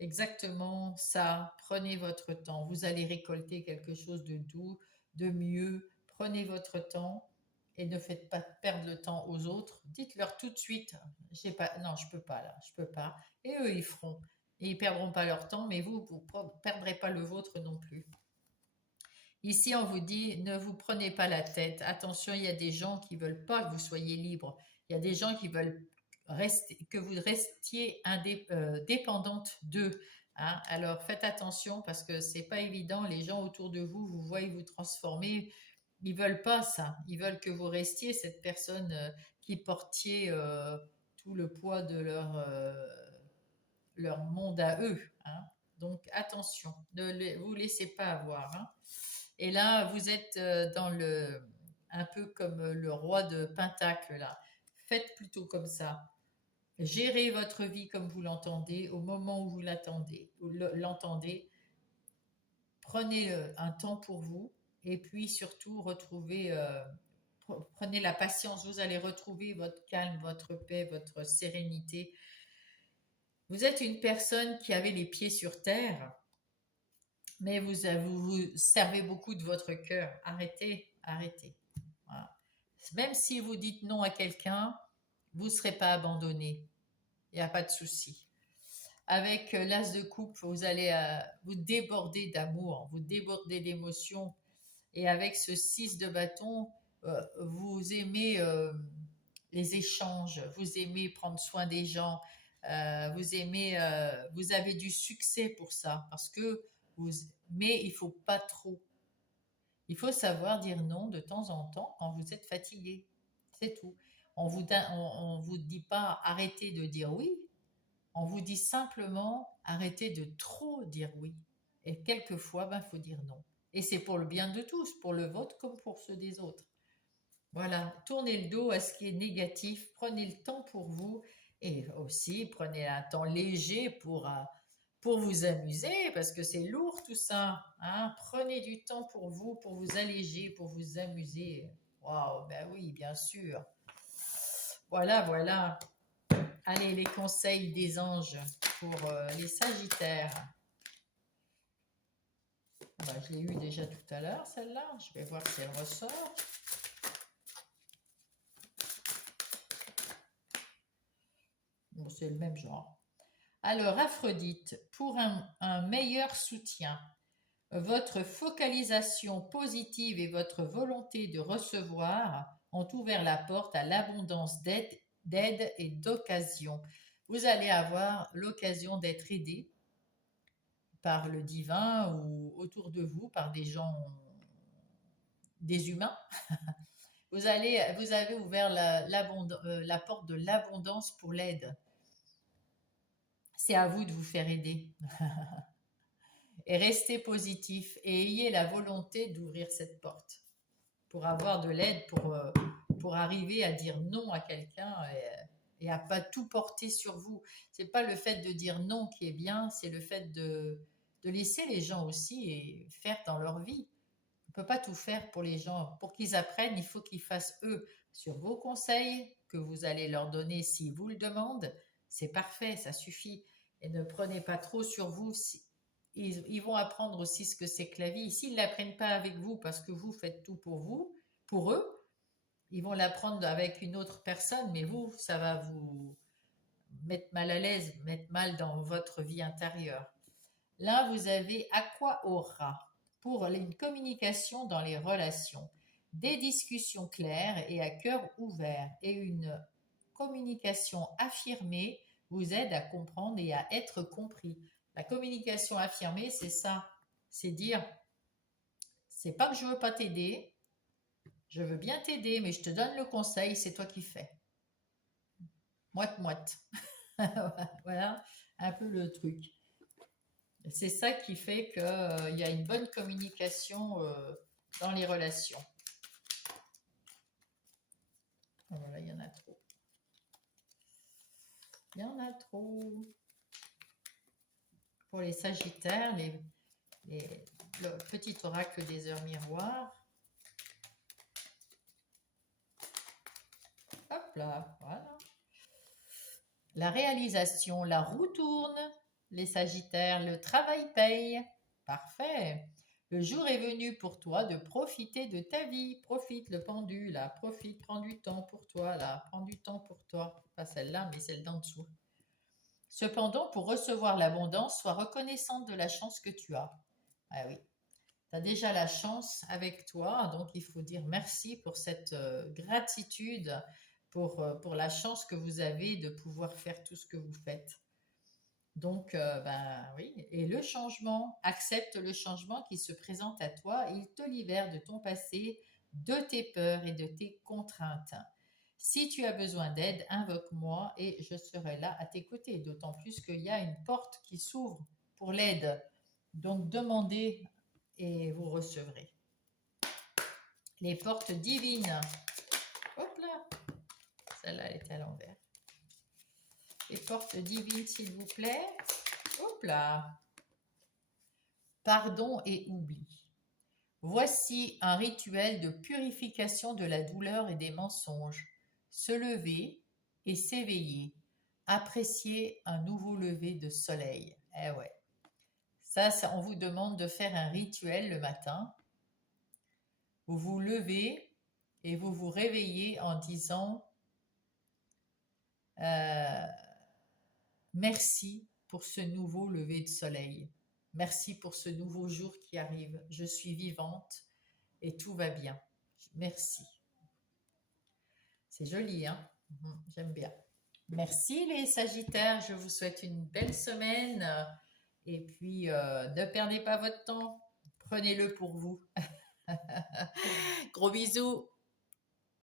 exactement ça. Prenez votre temps. Vous allez récolter quelque chose de doux, de mieux. Prenez votre temps et ne faites pas perdre le temps aux autres. Dites-leur tout de suite, j'ai pas, non, je peux pas là, je peux pas. Et eux, ils feront. Et ils perdront pas leur temps, mais vous perdrez pas le vôtre non plus. Ici, on vous dit, ne vous prenez pas la tête. Attention, il y a des gens qui veulent pas que vous soyez libre. Il y a des gens qui veulent que vous restiez dépendante d'eux, hein. Alors faites attention parce que c'est pas évident. Les gens autour de vous vous voient vous transformer. Ils veulent pas ça. Ils veulent que vous restiez cette personne qui portiez tout le poids de leur monde à eux, hein. Donc attention, ne vous laissez pas avoir, hein. Et là, vous êtes un peu comme le roi de Pentacle là. Faites plutôt comme ça. Gérez votre vie comme vous l'entendez, au moment où vous l'entendez. Prenez un temps pour vous et puis surtout prenez la patience. Vous allez retrouver votre calme, votre paix, votre sérénité. Vous êtes une personne qui avait les pieds sur terre, mais vous servez beaucoup de votre cœur. Arrêtez, arrêtez. Voilà. Même si vous dites non à quelqu'un, vous ne serez pas abandonné. Il n'y a pas de souci. Avec l'as de coupe, vous allez vous déborder d'amour, vous déborder d'émotions. Et avec ce 6 de bâton, vous aimez les échanges, vous aimez prendre soin des gens, vous avez du succès pour ça, mais il faut pas trop. Il faut savoir dire non de temps en temps quand vous êtes fatigué. C'est tout. On vous dit pas arrêtez de dire oui. On vous dit simplement arrêtez de trop dire oui. Et quelquefois, il faut dire non. Et c'est pour le bien de tous, pour le vôtre comme pour ceux des autres. Voilà, tournez le dos à ce qui est négatif, prenez le temps pour vous et aussi prenez un temps léger pour vous amuser parce que c'est lourd tout ça, hein. Prenez du temps pour vous alléger, pour vous amuser. Waouh, ben oui, bien sûr. Voilà, voilà. Allez, les conseils des anges pour les Sagittaires. Bah, je l'ai eu déjà tout à l'heure, celle-là. Je vais voir si elle ressort. Bon, c'est le même genre. Alors, Aphrodite, pour un meilleur soutien, votre focalisation positive et votre volonté de recevoir ont ouvert la porte à l'abondance d'aide et d'occasion. Vous allez avoir l'occasion d'être aidé par le divin ou autour de vous, par des gens, des humains. Vous avez ouvert la porte de l'abondance pour l'aide. C'est à vous de vous faire aider. Et restez positif et ayez la volonté d'ouvrir cette porte pour avoir de l'aide, pour arriver à dire non à quelqu'un et à pas tout porter sur vous. C'est pas le fait de dire non qui est bien, c'est le fait de laisser les gens aussi et faire dans leur vie. On ne peut pas tout faire pour les gens. Pour qu'ils apprennent, il faut qu'ils fassent eux sur vos conseils que vous allez leur donner s'ils vous le demandent. C'est parfait, ça suffit. Et ne prenez pas trop sur vous. Ils vont apprendre aussi ce que c'est que la vie. S'ils ne l'apprennent pas avec vous parce que vous faites tout pour vous, pour eux, ils vont l'apprendre avec une autre personne, mais vous, ça va vous mettre mal à l'aise, mettre mal dans votre vie intérieure. Là, vous avez Aqua Aura pour une communication dans les relations, des discussions claires et à cœur ouvert et une communication affirmée vous aide à comprendre et à être compris. La communication affirmée, c'est ça. C'est dire, c'est pas que je veux pas t'aider, je veux bien t'aider, mais je te donne le conseil, c'est toi qui fais. Moite-moite. Voilà un peu le truc. C'est ça qui fait qu'il y a une bonne communication dans les relations. Voilà, il y en a trop. Il y en a trop. Pour les Sagittaires, le petit oracle des heures miroirs. Hop là, voilà. La réalisation, la roue tourne. Les Sagittaires, le travail paye. Parfait. Le jour est venu pour toi de profiter de ta vie. Profite le pendu, là. Profite, prends du temps pour toi, là. Prends du temps pour toi. Pas celle-là, mais celle d'en dessous. Cependant, pour recevoir l'abondance, sois reconnaissante de la chance que tu as. Ah oui, tu as déjà la chance avec toi, donc il faut dire merci pour cette gratitude, pour la chance que vous avez de pouvoir faire tout ce que vous faites. Donc, ben oui, et le changement, accepte le changement qui se présente à toi, il te libère de ton passé, de tes peurs et de tes contraintes. Si tu as besoin d'aide, invoque-moi et je serai là à tes côtés, d'autant plus qu'il y a une porte qui s'ouvre pour l'aide. Donc, demandez et vous recevrez. Les portes divines. Hop là, celle-là elle est à l'envers. Les portes divines, s'il vous plaît. Hop là. Pardon et oubli. Voici un rituel de purification de la douleur et des mensonges. Se lever et s'éveiller. Apprécier un nouveau lever de soleil. Eh ouais. Ça, on vous demande de faire un rituel le matin. Vous vous levez et vous vous réveillez en disant merci pour ce nouveau lever de soleil. Merci pour ce nouveau jour qui arrive. Je suis vivante et tout va bien. Merci. C'est joli, hein? J'aime bien. Merci les Sagittaires. Je vous souhaite une belle semaine. Et puis, ne perdez pas votre temps. Prenez-le pour vous. Gros bisous.